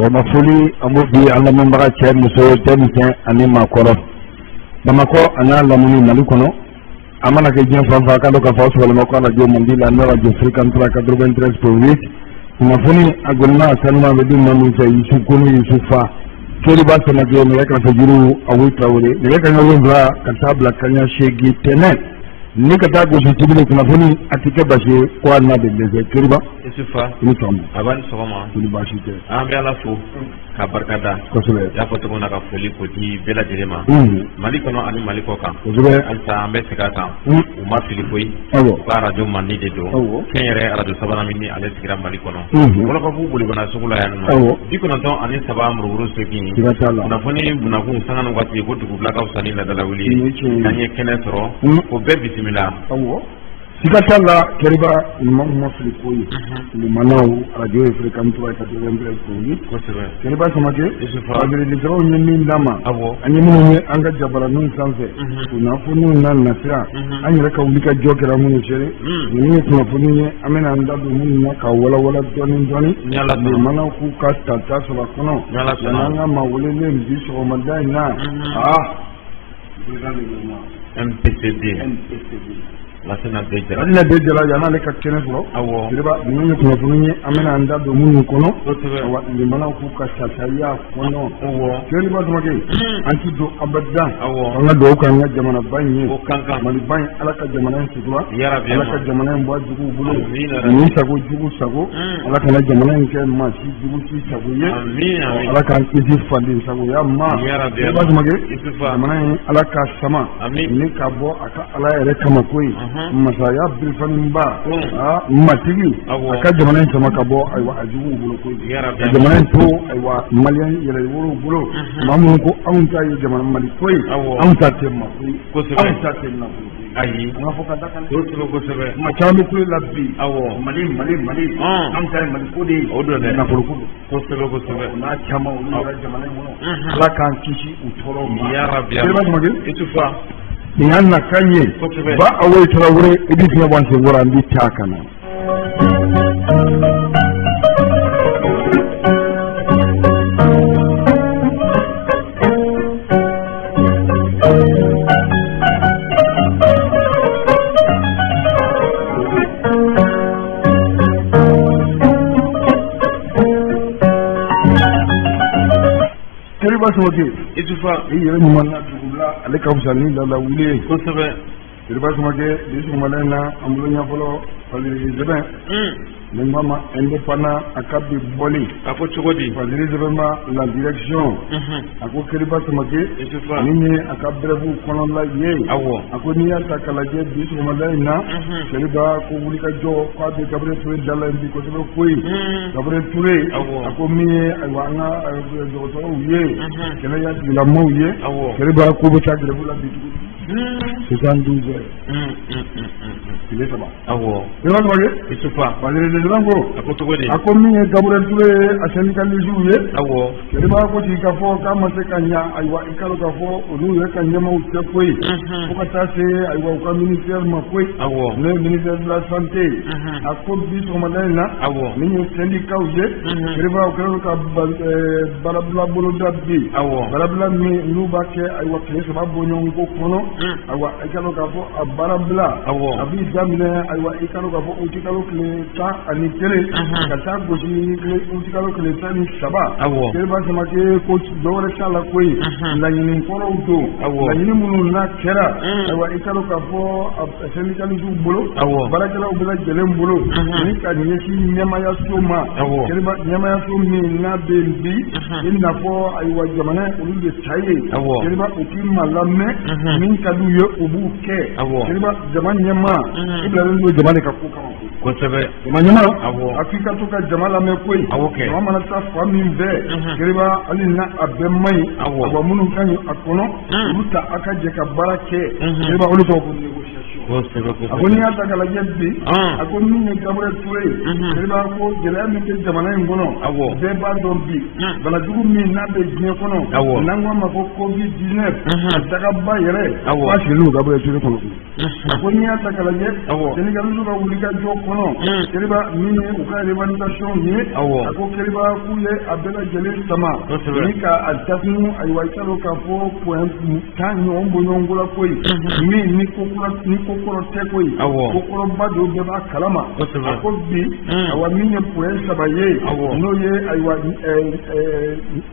sɔgɔma foli an b'o di an lamɛnbaga cɛ muso denmisɛn ani maakɔrɔ Bamakɔ a n'a lamini Mali kɔnɔ a mana kɛ diɲɛ fan o fan k'a dɔn k'a fɔ aw sɔgɔlen bɛ radio Mandi la n'o radio Fréquence 93.8 kunnafoni a gɔnna a sanuman bɛ di maa min fɛ Yusu Kone Yusufa Keriba Samake nɛgɛ kɛrɛfɛ juru Abu Traoré nɛgɛ kanɲɛ 7 ka taa bila kanɲɛ 8 tɛnɛn ni ka taa gosi tibili kunnafoni a tɛ kɛ basi ye ko hali n'a bɛ dɛsɛ Keriba Yusufa i ni sɔgɔma a b'a ni sɔgɔma i ni baasi tɛ an bɛ Ala fo ka barika da kosɛbɛ y'a fɔ cogo min na ka foli ko di bɛɛ lajɛlen ma Mali kɔnɔ ani Mali kɔ kan kosɛbɛ halisa an bɛ segin a kan u ma fili koyi u ka radio Mandi de don fɛn yɛrɛ radio sabanan min ni ale sigira Mali kɔnɔ Wɔlɔfɔbugu Bolibana sugu la yan nɔ 93 murumuru segin kunnafoni bunakun sanga ni waati ko dugubila ka fisa ni ladala wuli n'an ye kɛnɛ sɔrɔ o bɛɛ bisimila siga t'a la Keriba ɲuman ma fili ko ye limanaw radio ye Fréquence 93.8 kosɛbɛ Keriba Samake radio ye min d'a ma an ye minnu ye an ka jabaraninw sanfɛ kunnafoniw n'a nasira an yɛrɛ ka wuli ka jɔ kɛra minnu seere ninnu ye kunnafoni ye an bɛna an da don minnu na ka walawala dɔɔni dɔɔni limanaw k'u ka tata sɔrɔ a kɔnɔ yan'an ka maa welelen bi sɔgɔmada in na MPCD Lasina Bejala Lasina Bejala y'ale ka kɛnɛ sɔrɔ Keriba ninnu ye kunnafoni ye an bɛna an da don minnu kɔnɔ limanaw k'u ka tataya kɔnɔ Keriba Samake an ti don abadan an ka dugawu k'an ka jamana ba in ye Mali ba in Ala ka jamana in sutura Ala ka jamana in bɔ juguw bolo ni sago jugu sago Ala kana jamana in kɛ maa si jugu si sago ye Ala k'an kisi fanden sagoya ma Keriba Samake jamana in Ala ka sama ni ka bɔ a ka Ala yɛrɛ kama koyi masaya birifaninba matigi a ka jamana in sama ka bɔ ayiwa a juguw bolo koyi ka jamana in to ayiwa maliyɛn yɛrɛyewolow bolo maa minnu ko anw ta ye jamana Mali koyi anw ta tɛ ma koyi anw ta tɛ nafolo ayi an ka fɔ ka da kan kosɛbɛ maa caman bɛ kule la bi Mali anw ta ye Mali ko de ye o don dɛ nafolo ko don kosɛbɛ n'a caman olu yɛrɛ jamana in kɔnɔ Ala k'an kisi u tɔɔrɔ ma Keriba Samake Isufa nin y'an nakan ye ba Awoyi Tarawele i bɛ fiɲɛ bɔ an sen kɔrɔ an bɛ taa ka na. Keriba Samake Isufa i yɛrɛ ɲuman na dugu la ale ka fisa ni lala wuli ye kosɛbɛ Keriba Samake bi sɔgɔmada in na an bolo ɲɛfɔlɔ Fadili Sɛbɛn ne ko a ma indépendant a ka bi bɔli a ko cogo di Fadili Sɛbɛn ma la direction a ko Keriba Samake min ye a ka brève kɔnɔla ye a ko n'i y'a ta k'a lajɛ bi sɔgɔmada in na Keriba ko wuli ka jɔ k'a bɛ Gabriel Touré dala in bi kosɛbɛ koyi Gabriel Touré a ko min ye ayiwa an ka dɔgɔtɔrɔw ye kɛnɛya tigilamɔgɔw ye Keriba ko bɛ taa grève la bi tuguni 72 heures tile saba Keriba Samake Isufa Fadili Sɛbɛn ko a ko cogo di a ko min ye Gabriel Touré a syndicaliste ye Keriba ko ten k'a fɔ k'a ma se ka ɲa ayiwa i k'a dɔn k'a fɔ olu yɛrɛ ka ɲɛmaaw tɛ koyi fo ka taa se ayiwa u ka ministère ma koyi n'o ye ministère de la santé a ko bi sɔgɔmada in na min ye syndicat ye Keriba o kɛlen ka baarabila boloda bi baarabila min n'u b'a kɛ ayiwa tile saba bɔɲɔgɔnko kɔnɔ ayiwa i k'a dɔn k'a fɔ a baarabila a b'i daminɛ ayiwa i k'a dɔn k'a fɔ o ti kalo tile 11 ka taa gosi o ti kalo tile 13 Keriba Samake ko dɔwɛrɛ t'a la koyi laɲini kɔrɔw don laɲini minnu n'a kɛra ayiwa i k'a dɔn k'a fɔ syndicalistes bolo baarakɛlaw bɛɛ lajɛlen bolo ni ka ɲɛsin ɲɛmayaso ma Keriba ɲɛmayaso min n'a bɛ yen bi i n'a fɔ ayiwa jamana olu de ta ye Keriba o t'i ma lamɛn min ka d'u ye o b'u kɛ Keriba jama ɲɛmaa i bilalen don jama de ka ko kama kosɛbɛ jama ɲɛmaa a k'i ka to ka jama lamɛn koyi jama mana taa fa min bɛɛ Keriba hali na a bɛɛ man ɲi wa minnu ka ɲi a kɔnɔ olu ta a ka jɛ ka baara kɛ Keriba olu tɔgɔ ko négociation a ko n'i y'a ta k'a lajɛ bi a ko min ye Gabriel Touré ye b'a ko gɛlɛya min bɛ jamana in kɔnɔ bɛɛ b'a dɔn bi banajugu min n'a bɛ diɲɛ kɔnɔ n'an ko a ma ko Covid-19 a dagaba yɛrɛ k'a sigilen don Gabriel Touré kɔnɔ a ko n'i y'a ta k'a lajɛ Sénégalais ka wulikajɔ kɔnɔ Keriba min ye u ka revendication ye a ko Keriba k'u ye a bɛɛ lajɛlen sama ni k'a dafunu ayiwa i t'a dɔn k'a fɔ point tan ɲɔgɔn bɔ ɲɔgɔn ko la koyi min ni ko kɔrɔ tɛ koyi ko kɔrɔba dɔw bɛɛ b'a kalama a ko bi ayiwa min ye point 3 ye n'o ye ayiwa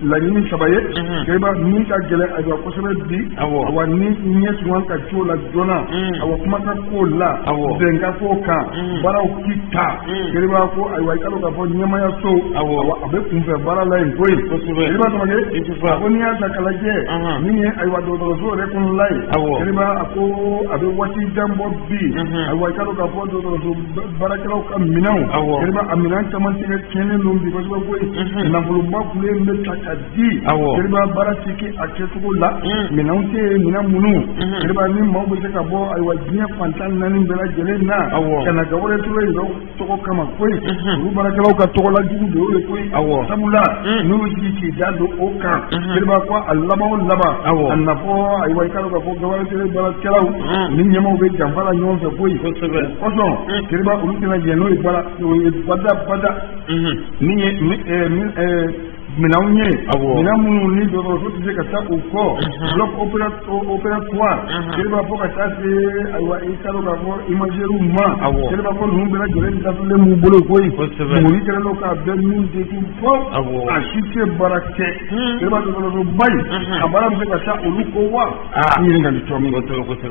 laɲini 3 ye Keriba min ka gɛlɛn ayiwa kosɛbɛ bi ayiwa ni ɲɛ tugun ka co la joona ayiwa kuma ka ko la bɛn ka ko kan baaraw ki ta Keriba ko ayiwa i ka dɔn k'a fɔ ɲɛmaya so ayiwa a bɛ kunfɛ baara la yen koyi Keriba Samake a ko n'i y'a ta k'a lajɛ min ye ayiwa dɔgɔtɔrɔso yɛrɛ kɔnɔla ye Keriba a ko a bɛ waati jan bɔ bi ayiwa i ka dɔn k'a fɔ dɔgɔtɔrɔso baarakɛlaw ka minɛnw Keriba a minɛn caman tigɛ tiɲɛnen don bi kosɛbɛ koyi nafoloba kulen bɛ ta ka di Keriba baara ti kɛ a kɛcogo la minɛnw tɛ yen minɛn minnu Keriba ni maaw bɛ se ka bɔ ayiwa diɲɛ fantan 4 bɛɛ lajɛlen na ka na Gabriel Touré yɛrɛ tɔgɔ kama koyi olu baarakɛlaw ka tɔgɔ lajugu de y'o ye koyi sabula n'u y'u k'i da don o kan Keriba ko a laban o laban a nafɔ ayiwa i ka dɔn k'a fɔ Gabriel Touré baarakɛlaw ni ɲɛmaaw bɛ janfa la ɲɔgɔn fɛ koyi kosɔn Keriba olu tɛna jɛ n'o ye bada min ye minɛnw ye minɛn minnu ni dɔgɔtɔrɔso tɛ se ka taa u kɔ bloc opératoire Keriba fo ka taa se ayiwa i ka dɔn k'a fɔ imagerie ma Keriba ko ninnu bɛɛ lajɛlen dafalen b'u bolo koyi mɔgɔni kɛlen don k'a bɛɛ min degun fɔ a si tɛ baara kɛ Keriba dɔgɔtɔrɔsoba in a baara bɛ se ka taa olu ko wa ɲininkali tɔ min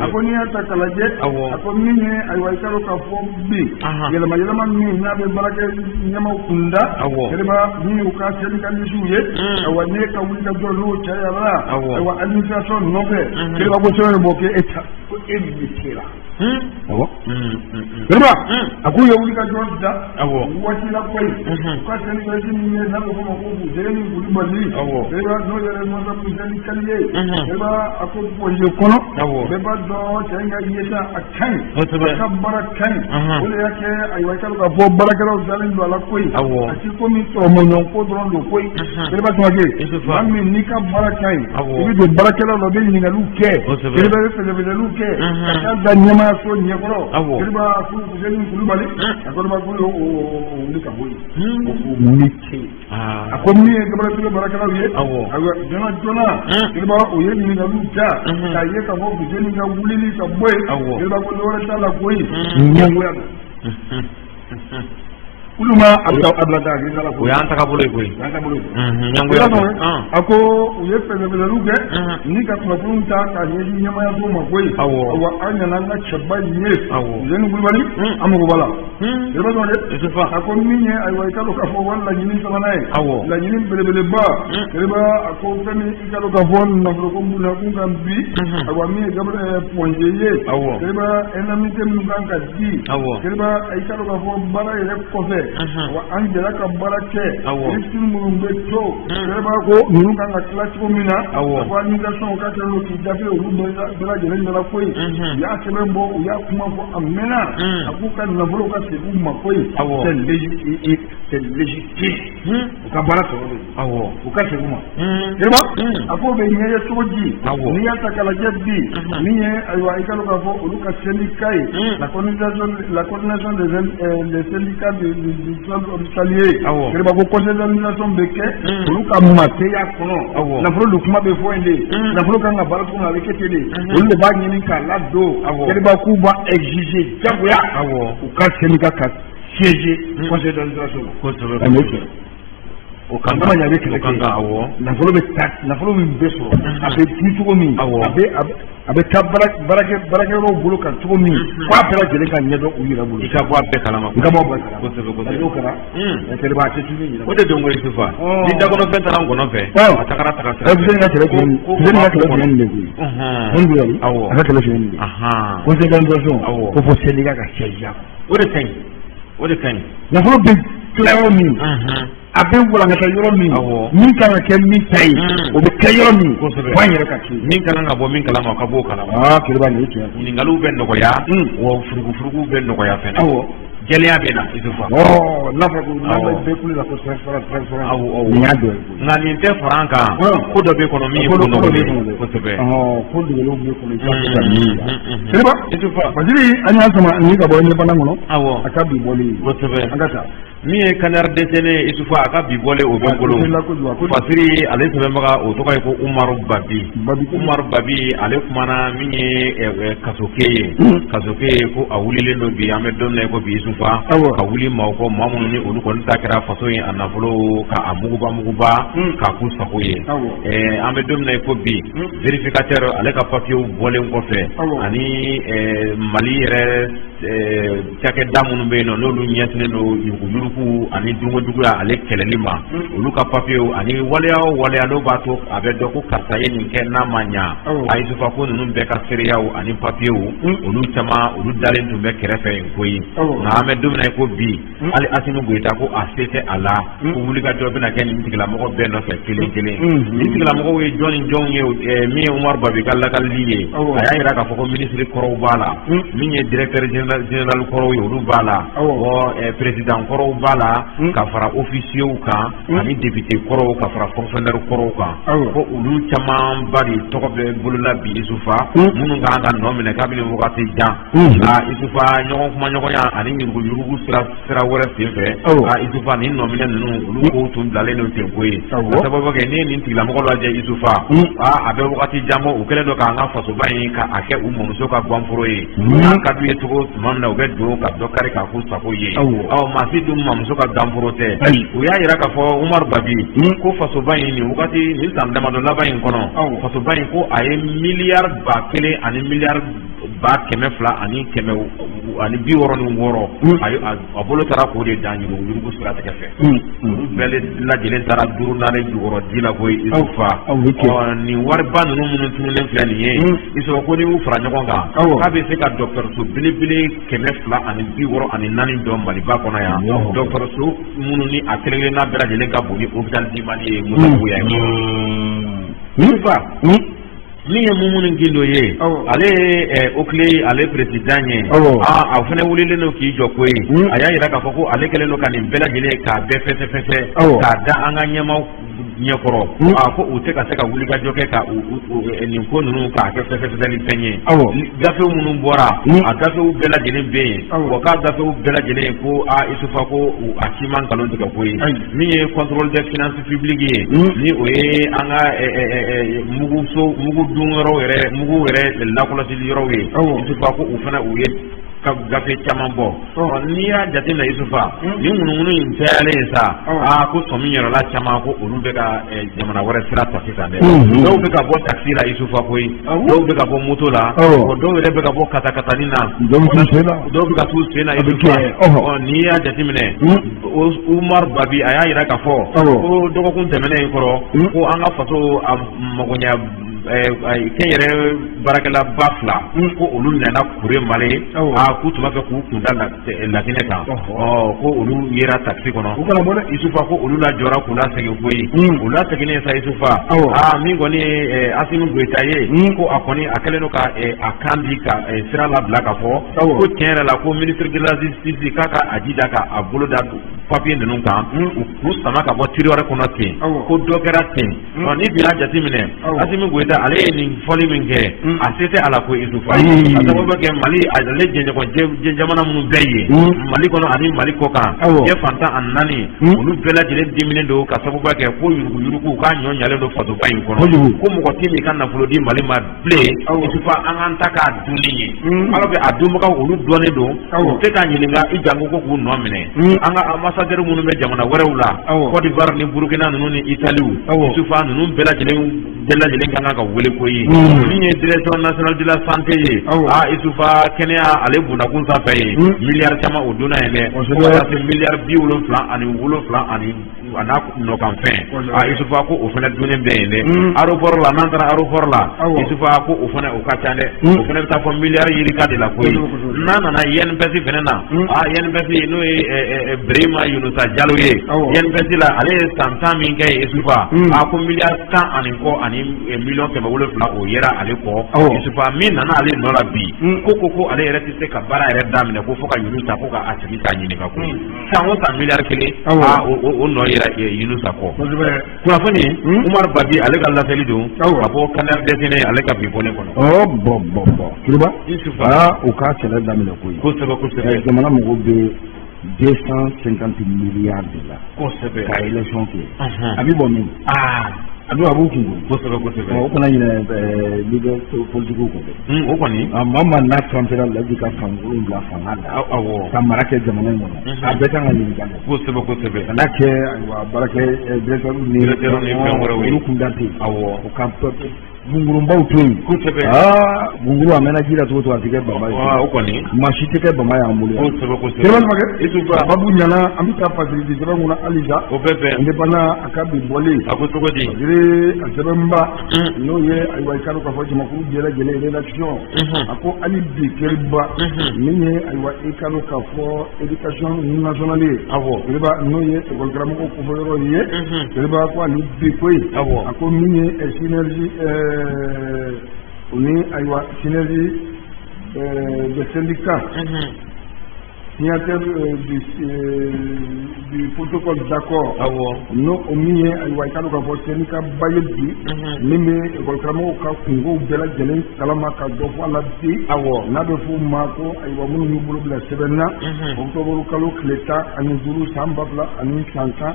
a ko n'i y'a ta k'a lajɛ a ko min ye ayiwa i ka dɔn k'a fɔ bi yɛlɛma min n'a bɛ baarakɛ ɲɛmaaw kunda Keriba min y'u ka syndicaliste ye ayiwa ne ka wuli ka jɔ n'o cayara ayiwa administration nɔfɛ Keriba ko sɛbɛn bɔ k'e ta ko e min bɛ la Keriba a k'u ye wuli ka jɔ da waati la koyi u ka syndicaliste min ye n'a bɛ fɔ o ma ko Buzeni Kulibali Keriba n'o ye responsable syndical ye Keriba a ko projet kɔnɔ bɛɛ b'a dɔn cɛ in ka yeta a ka ɲi a ka baara ka ɲi o de y'a kɛ ayiwa i ka dɔn k'a fɔ baarakɛlaw dalen don a la koyi a ti komi tɔmɔɲɔgɔn ko dɔrɔn don koyi Keriba Samake maa min n'i ka baara ka ɲi i bɛ don baarakɛlaw la u bɛ ɲininkaliw kɛ Keriba bɛ fɛsɛfɛsɛliw kɛ ka taa da ɲɛmaayaso ɲɛkɔrɔ Keriba ko Buzeni Kulibali a ko Keriba ko wuli ka bɔ yen o min tɛ yen a ko min ye Gabriel Touré baarakɛlaw ye ayiwa joona Keriba o ye ɲininkaliw ja k'a ye k'a fɔ Buzeni ka wulili ka bɔ yen Keriba ko dɔwɛrɛ t'a la koyi ɲɛngoya don olu ma abila da o y'an tagabolo ye koyi a ko u ye fɛsɛfɛsɛliw kɛ ni ka kunnafoniw ta k'a ɲɛsin ɲɛmaayaso ma koyi ayiwa an nana an ka cɛba ye Buzeni Kulibali an mago b'a la Keriba Samake a ko min ye ayiwa i ka dɔn k'a fɔ wali laɲini sabanan ye laɲini belebeleba Keriba a ko fɛn min i ka dɔn k'a fɔ nafoloko bunakun kan bi ayiwa min ye Gabriel Ponje ye Keriba indemnité minnu kan ka di Keriba i ka dɔn k'a fɔ baara yɛrɛ kɔfɛ wa an jɛra ka baara kɛ victime minnu bɛ to Keriba ko ninnu kan ka tila cogo min na a ko administration ka kɛlen don k'i gafe olu bɛɛ lajɛlen ɲɛna koyi u y'a sɛbɛn bɔ u y'a kuma fɔ a mɛnna a k'u ka nafolo ka segin u ma koyi c'est légitime u ka baara sɔrɔ de u ka segin u ma Keriba a ko bɛ ɲɛɲɛ cogo di n'i y'a ta k'a lajɛ bi min ye ayiwa i ka dɔn k'a fɔ olu ka syndicat ye la coordination des syndicats du hospitalier Keriba ko conseil d'administration bɛ kɛ olu ka mateya kɔnɔ nafolo don kuma bɛ fɔ yen de nafolo kan ka baara cogo min a bɛ kɛ ten de olu de b'a ɲini k'a ladon Keriba k'u b'a exiger jagoya u ka syndicat ka siéger conseil d'administration o kan ka ɲa bɛ kɛlɛ kɛ nafolo min bɛ sɔrɔ a bɛ dun cogo min a bɛ taa baarakɛyɔrɔw bolo kan cogo min f'a bɛɛ lajɛlen ka ɲɛdɔn u yɛrɛ bolo i ka bɔ a bɛɛ kalama i ka bɔ a bɛɛ kalama kosɛbɛ n'o kɛra Keriba a tɛ tunu ɲinɛ o de don ko Isufa ni dakɔnɔfɛn taara n kɔnɔ fɛ a tagara Buzeni ka kɛlɛ filɛ nin de koyi a ka kɛlɛ filɛ nin de conseil d'administration ko fo syndicat ka siéger o de ka ɲi nafolo bɛ tila yɔrɔ min a bɛ walankata yɔrɔ min min kan ka kɛ min ta ye o bɛ kɛ yɔrɔ min b'an yɛrɛ ka kɛ min kan ka bɔ min kalama ka b'o kalama Keriba nin ye tiɲɛ ye ɲininkaliw bɛ nɔgɔya wa furugufuruguw bɛ nɔgɔya fɛnɛ jɛlenya bɛ na Isufa n'a fɔ ko n'a bɛ kuli la ko transparence nin y'a dɔ ye nka nin tɛ fara an kan ko dɔ bɛ kɔnɔ min ye ko nɔgɔlen kosɛbɛ ko dugukolo bɛ kɔnɔ i ka se ka min ye Keriba Isufa Fajiri an y'a sama ni ka bɔ ɲɛbana kɔnɔ a ka bi bɔli kosɛbɛ an ka taa min ye Kandari Dɛsɛne Isufa a ka bi bɔlen o bɛ bolo Fasiri ale sɛbɛnbaga o tɔgɔ ye ko Umaru Babi Umaru Babi ale kumana min ye kasoke ye kasoke ye ko a wulilen don bi an bɛ don min na ko bi Isufa ka wuli maaw kɔ maa minnu ni olu kɔni ta kɛra faso in a nafolo ka a muguba k'a k'u sago ye an bɛ don min na ko bi vérificateur ale ka papiyew bɔlen kɔfɛ ani Mali yɛrɛ cakɛda minnu bɛ yen nɔ n'olu ɲɛsinnen don yurugu ani dunkojuguya ale kɛlɛli ma olu ka papiyew ani waleya o waleya n'o b'a to a bɛ dɔn ko karisa ye nin kɛ n'a ma ɲa a Isufa ko ninnu bɛɛ ka seereyaw ani papiyew olu caman olu dalen tun bɛ kɛrɛfɛ yen ko ye nka an bɛ don min na ko bi hali Asimi Goyita ko a se tɛ a la ko wulikajɔ bɛna kɛ nin tigilamɔgɔ bɛɛ nɔfɛ kelen kelen nin tigilamɔgɔw ye jɔn ni jɔnw ye min ye Umaru Babi ka lakalili ye a y'a jira k'a fɔ ko minisiri kɔrɔw b'a la min ye directeur général kɔrɔw ye olu b'a la président kɔrɔw b'a la ka fara officiers kan ani député kɔrɔw ka fara fonctionnaire kɔrɔw kan ko olu caman ba de tɔgɔ bɛ bolola bi Isufa minnu kan ka nɔ minɛ kabini wagati jan nka Isufa ɲɔgɔn kuma ɲɔgɔnya ani yurugu sira wɛrɛ sen fɛ Isufa nin nɔminɛ ninnu olu kow tun bilalen don ten ko ye ka sababu kɛ ni nin tigilamɔgɔ lajɛ Isufa a bɛ wagati jan bɔ u kɛlen don k'an ka fasoba in ka a kɛ u mɔmuso ka gwanforo ye n'a ka d'u ye cogo tuma min na u bɛ don ka dɔ kari k'a k'u sago ye maa si dun mamuso ka gwanforo tɛ u y'a jira k'a fɔ Umaru Babi ko fasoba in nin wagati nin san damadɔ laban in kɔnɔ fasoba in ko a ye miliyari 1,000 ani miliyari 200 ani 66 a bolo taara k'o de dan yurugu siratigɛ fɛ olu bɛɛ lajɛlen taara 5 naani jukɔrɔ ji la ko Isufa nin wariba ninnu minnu tununnen filɛ nin ye Isufa ko ni y'u fara ɲɔgɔn kan k'a bɛ se ka dɔgɔtɔrɔso belebele 264 dɔ Maliba kɔnɔ yan dɔgɔtɔrɔso minnu ni a kelen n'a bɛɛ lajɛlen ka bon ni hôpital di Mali ye Musabuya ye Isufa min ye Mumuni Gindo ye ale ye Okile ale président ye a fana wulilen don k'i jɔ ko ye a y'a jira k'a fɔ ko ale kɛlen don ka nin bɛɛ lajɛlen k'a bɛɛ fɛsɛfɛsɛ k'a da an ka ɲɛmaw ɲɛkɔrɔ ko u tɛ ka se ka wulikajɔ kɛ ka nin ko ninnu k'a kɛ fɛsɛfɛsɛli fɛn ye gafew minnu bɔra a gafew bɛɛ lajɛlen bɛ yen wa k'a gafew bɛɛ lajɛlen ko Isufa ko a si man nkalon tigɛ ko ye min ye contrôle des finances publiques ye ni o ye an ka mugu dun yɔrɔw yɛrɛ mugu yɛrɛ lakɔlɔsili yɔrɔw ye Isufa ko u fana u ye ka gafe caman bɔ n'i y'a jateminɛ Isufa ni ŋunuŋunu in cayalen sa ko sɔmi yɛrɛla caman ko olu bɛ ka jamana wɛrɛ sira ta sisan dɛ dɔw bɛ ka bɔ taxi la Isufa koyi dɔw bɛ ka bɔ moto la dɔw yɛrɛ bɛ ka bɔ katakatanin na dɔw bɛ ka t'u sen na Isufa n'i y'a jateminɛ Umaru Babi a y'a jira k'a fɔ ko dɔgɔkun tɛmɛnen in kɔrɔ ko an ka faso a magoɲɛ kɛnyɛrɛ baarakɛla ba 2 ko olu nana kure Mali k'u tun b'a fɛ k'u kunda laginɛ kan ko olu yera taxi kɔnɔ Isufa ko olu la jɔra k'u lasegin koyi u laseginnen sa Isufa min kɔni ye Asimi Goyita ye ko a kɔni a kɛlen don ka a kan di ka sira labila ka fɔ ko tiɲɛ yɛrɛ la ko ministre de la justice k'a ka a jija ka a bolo da papier ninnu kan u sama ka bɔ tiri wɛrɛ kɔnɔ ten ko dɔ kɛra ten ni bi y'a jateminɛ Asimi Goyita ale ye nin fɔli min kɛ a se tɛ a la ko Isufa a sababu kɛ Mali ale jɛɲɔgɔn jamana minnu bɛɛ ye Mali kɔnɔ ani Mali kɔ kan diɲɛ fantan ani 4 olu bɛɛ lajɛlen diminen don ka sababu kɛ ko yurugu k'a ɲɔ ɲalen don fasoba in kɔnɔ ko mɔgɔ tɛ min ka nafolo di Mali ma bilen Isufa an k'an ta k'a dunni ye alors que a dunbagaw olu dɔnnen don u tɛ k'a ɲininka i janko ko k'u nɔ minɛ an ka ambassadeur minnu bɛ jamana wɛrɛw la Côte d'Ivoire ni Burkina ninnu ni Italie Isufa ninnu bɛɛ lajɛlen kan ka wele ko ye min ye direction nationale de la santé ye Isufa kɛnɛya ale bundakun sanfɛ ye miliyari caman o donna yen dɛ fo ka taa se miliyari 77 ani ana no kan fɛn isufa ko o fana dunnen bɛ yen dɛ aéroport la n'an taara aéroport la isufa ko o fana o ka ca dɛ o fana bɛ taa fɔ miliyari yirika de la koyi n'a nana INPS fana na INPS n'o ye Birima Yunusa Jalo ye INPS la ale ye san 10 min kɛ isufa ko miliyari 10 ani kɔ ani miliyɔn 700 o yera ale kɔ isufa min nana ale nɔ la bi ko ale yɛrɛ tɛ se ka baara yɛrɛ daminɛ ko fo ka Yunusa ko ka a tigi ta ɲini ka koyi san o san miliyari 1 o nɔ yera Yunusa kɔ kunnafoni Umar Bagi ale ka lafɛli don ka bɔ Canard Destiné ale ka bi bɔlen kɔnɔ bon Kiriba u ka kɛlɛ daminɛ koyi kosɛbɛ jamana mɔgɔw bɛ 250 milliards de la kosɛbɛ ka élection kɛ a bɛ bɔ min a b'u kun kosɛbɛ o kana ɲinɛ leader politique kɔ dɛ o kɔni maa n'a campera laji ka fan bila fanga la ka mara kɛ jamana in kɔnɔ a bɛɛ kan ka ɲininka kosɛbɛ kana kɛ baarakɛ directeur ni fɛn wɛrɛw olu kun da ten o ka Bungurunbaw to yen kosɛbɛ bunguru a mɛnna ji la cogo a tɛ kɛ bama ye o kɔni maa si tɛ kɛ bama y'an bolo kosɛbɛ Babu ɲana an bɛ taa facilité sɛbɛn kunna halisa o bɛɛ bɛn indépendant a ka bi bɔlen a ko cogo di a sɛbɛnba n'o ye ayiwa i ka dɔn k'a fɔ jamakulu bɛɛ lajɛlen rédaction a ko hali bi Keriba min ye ayiwa i ka dɔn k'a fɔ éducation nationale ye Keriba n'o ye école karamɔgɔ kofɔyɔrɔ ye Keriba ko hali bi koyi a ko min ye synergie o ni ayiwa synergie des syndicats signataire du protocole d'accord no o min ye ayiwa i ka dɔn k'a fɔ syndicat ba ye bi min bɛ école karamɔgɔw ka kungow bɛɛ lajɛlen kalama ka dɔ fɔ a la bi n'a bɛ f'o ma ko ayiwa minnu y'u bolo bila sɛbɛn na octobre kalo tile 15 san 2016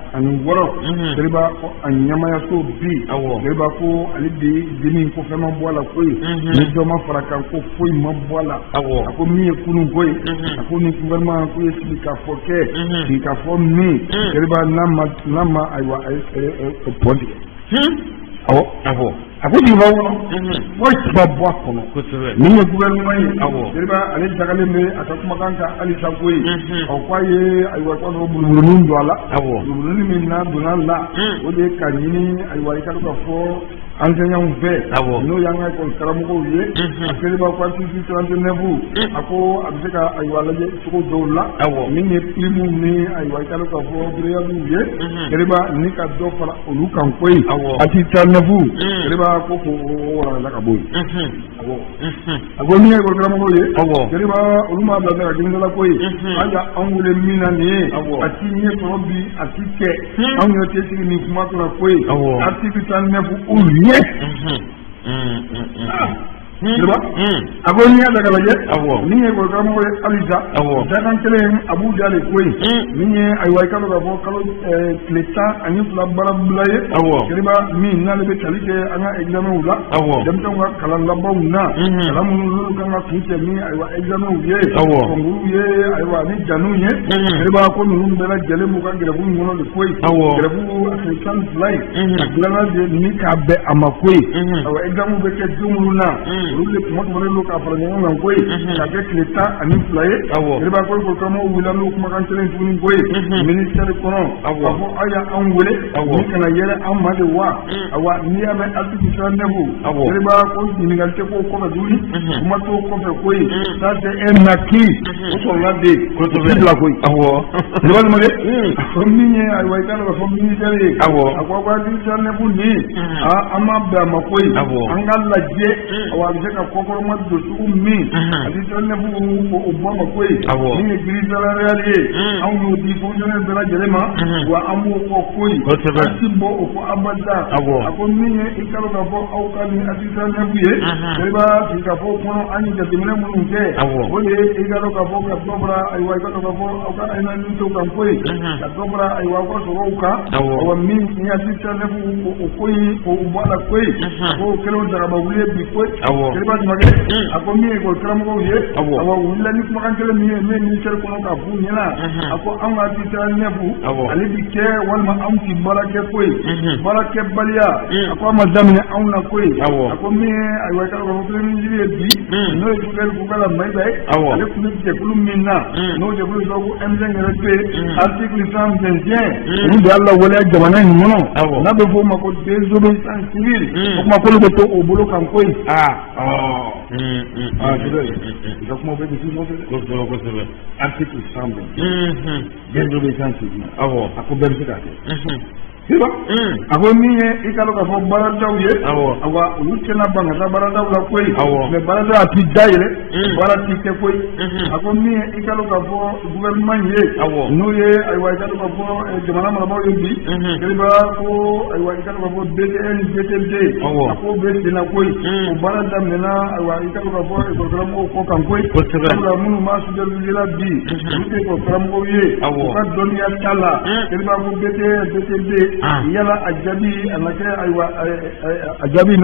Keriba ko a ɲɛmayaso bi Keriba ko ale de dimi ko fɛn ma bɔ a la koyi ni dɔ ma fara kan ko foyi ma bɔ a la a ko min ye kunun koyi a ko ni gouvernement ko ye sigi ka fɔ kɛ sigi ka fɔ min Keriba n'a ma ayiwa pɔn tigɛ a ko jigiba kɔnɔ foyi tɛ bɔ a kɔnɔ min ye gouvernement ye Keriba ale dagalen bɛ a ka kumakan kan halisa koyi k'a ye ayiwa k'a sɔrɔ buruburu don a la buruburu min n'a donna la o de ye ka ɲini ayiwa i ka dɔn k'a fɔ enseignants fɛ n'o y'an ka école karamɔgɔw ye a Keriba ko article 39 a ko a bɛ se ka ayiwa lajɛ cogo dɔw la min ye primes ni ayiwa i ka dɔn k'a fɔ grèves ye Keriba ni ka dɔ fara olu kan koyi article 39 Keriba ko warala ka bɔ yen a ko min ye école karamɔgɔw ye Keriba olu m'a bila ka girin dɔ la koyi an y'an wele min na nin ye a ti ɲɛ sɔrɔ bi a ti kɛ anw yɛrɛ tɛ sigi nin kuma kɔnɔ koyi article 39 a ko n'i y'a ta k'a lajɛ min ye école karamɔgɔ ye halisa dakan kelen a b'u da de koyi min ye ayiwa i ka dɔn k'a fɔ kalo tile 12 baara bila ye Keriba min n'ale bɛ tali kɛ an ka examenw la denmisɛnw ka kalan labanw na kalan minnu n'olu kan ka kun cɛ ni ayiwa examenw ye concours ye ayiwa ni janiw ye Keriba ko ninnu bɛɛ lajɛlen b'u ka grève kɔnɔ de koyi grève a tile 12 ye a dilanna de ni k'a bɛn a ma koyi ayiwa examenw bɛ kɛ don minnu na olu de kuma tɛmɛnen don k'a fara ɲɔgɔn kan koyi k'a kɛ tile 12 ye Keriba ko école karamɔgɔw wulila n'o kumakan kelen tuguni koyi ministère kɔnɔ k'a fɔ aw y'an wele ni kana yɛlɛ an ma de wa awa n'i y'a mɛn article 39 Keriba ko ɲininkali tɛ k'o kɔfɛ tuguni kuma t'o kɔfɛ koyi ça c'est un acquis o sɔrɔla de kosɛbɛ bila koyi Keriba nin ma kɛ a fɔ min ye ayiwa i ka dɔn k'a fɔ ministère ye a ko aw ka article 39 nin an m'a bɛn a ma koyi an ka lajɛ awa a bɛ se ka kɔkɔrɔma don cogo min article 39 o bɔ ma koyi min ye grille salariale ye anw y'o di fonctionnaire bɛɛ lajɛlen ma wa an b'o fɔ koyi an ti bɔ o fɔ abada a ko min ye i ka dɔn k'a fɔ aw ka nin article 39 ye Keriba sigi ka fɔ kɔnɔ an ye jateminɛ minnu kɛ o de ye i ka dɔn k'a fɔ ka dɔ fara ayiwa i ka dɔn k'a fɔ aw ka indemnités kan koyi ka dɔ fara ayiwa aw ka sɔrɔw kan awa min ni article 39 o koyi k'o bɔ a la koyi ko kelen daraba wuli ye bi koyi Keriba nin ma kɛ a ko min ye école karamɔgɔw ye awa wulila ni kumakan kelen min ye min ye ministère kɔnɔ ka f'u ɲɛna a ko an ka article 39 ale bi kɛ walima anw ti baara kɛ koyi baara kɛbaliya a ko a ma daminɛ anw na koyi a ko min ye ayiwa i ka dɔn k'a fɔ premier ministre ye bi n'o ye Koukala Maïga ye ale tun bɛ jɛkulu min na n'o jɛkulu sɔrɔ ko M5 yɛrɛ bɛ article 121 olu de y'a lawaleya jamana in kɔnɔ n'a bɛ fɔ o ma ko désobéissance civile o kuma k'olu bɛ to o bolo kan ko ye i ka kuma bɛ kisi kosɛbɛ article 121 désobéissance civile a ko bɛɛ bɛ se k'a kɛ siba a ko min ye i ka dɔn k'a fɔ baaradaw ye awa olu tɛna ban ka taa baaradaw la koyi mais baaradaw a ti da yɛlɛ baara ti kɛ koyi a ko min ye i ka dɔn k'a fɔ gouvernement ye n'o ye ayiwa i ka dɔn k'a fɔ jamana marabaaw ye bi kɛliba ko ayiwa i ka dɔn k'a fɔ BTN BTD a ko bɛ sen na koyi o baara daminɛna ayiwa i ka dɔn k'a fɔ école karamɔgɔw kɔ kan koyi sabula minnu b'a superviser la bi olu tɛ école karamɔgɔw ye u ka dɔnniya t'a la kɛliba ko BTN BTD yala a jaabi a na kɛ ayiwa a jaabi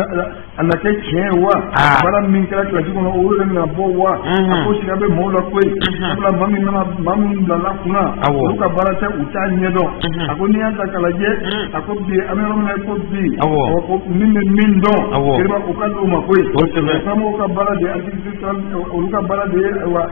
a na kɛ tiɲɛ ye wa baara min kɛra kilasi kɔnɔ o yɛrɛ na bɔ wa a ko sira bɛ mɔgɔw la koyi sabula maa min bilala kunna olu ka baara tɛ u t'a ɲɛdɔn a ko n'i y'a ta k'a lajɛ a ko bi an bɛ yɔrɔ min na ko bi ko min bɛ min dɔn kɛliba o ka di o ma koyi karamɔgɔw ka baara de olu ka baara de ye ayiwa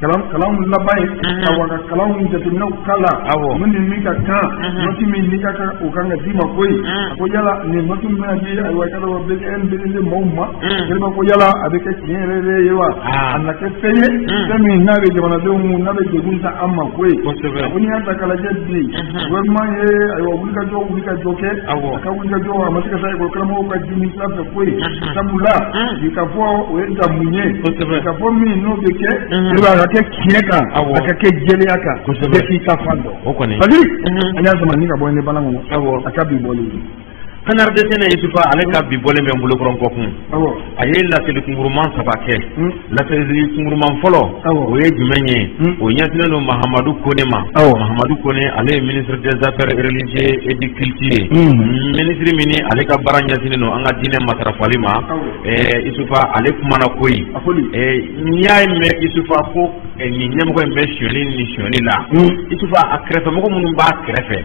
kalan laban ye awa ka kalan jateminɛw kala min ni min ka kan nɔti min ni ka kan o kan ka di ma koyi a ko yala nin nɔti min bɛna di ayiwa i ka dɔn BTN BTD mɔgɔw ma kɛliba ko yala a bɛ kɛ tiɲɛ yɛrɛ ye wa a na kɛ fɛn ye fɛn min n'a bɛ jamanadenw n'a bɛ degun ta an ma koyi a ko n'i y'a ta k'a lajɛ bi gouvernement ye ayiwa wulikajɔ kɛ a ka wulikajɔ a ma se ka taa école karamɔgɔw ka dimi sira fɛ koyi sabula bi ka fɔ o ye damun ye ka fɔ min n'o bɛ kɛ kɛliba kɛ tiɲɛ kan a ka kɛ jɛlenya kan bɛɛ k'i ta fan dɔn o kɔni Fadili an y'a sama ni ka bɔ ne bala kɔnɔ a ka bi bɔlen CNRD Yusufa ale ka bi bɔlen bɛ n bolokɔrɔ kɔkun a ye laseli kunkuruman 3 kɛ laseli kunkuruman fɔlɔ o ye jumɛn ye o ɲɛsinnen don Mahamadu Kone ma Mahamadu Kone ale ye ministre des affaires religieuses et du culture ministre min ale ka baara ɲɛsinnen don an ka diinɛ matarafali ma Yusufa ale kumana koyi n'i y'a mɛn Yusufa ko nin ɲɛmɔgɔ in bɛ sonyali la Yusufa a kɛrɛfɛmɔgɔ minnu b'a kɛrɛfɛ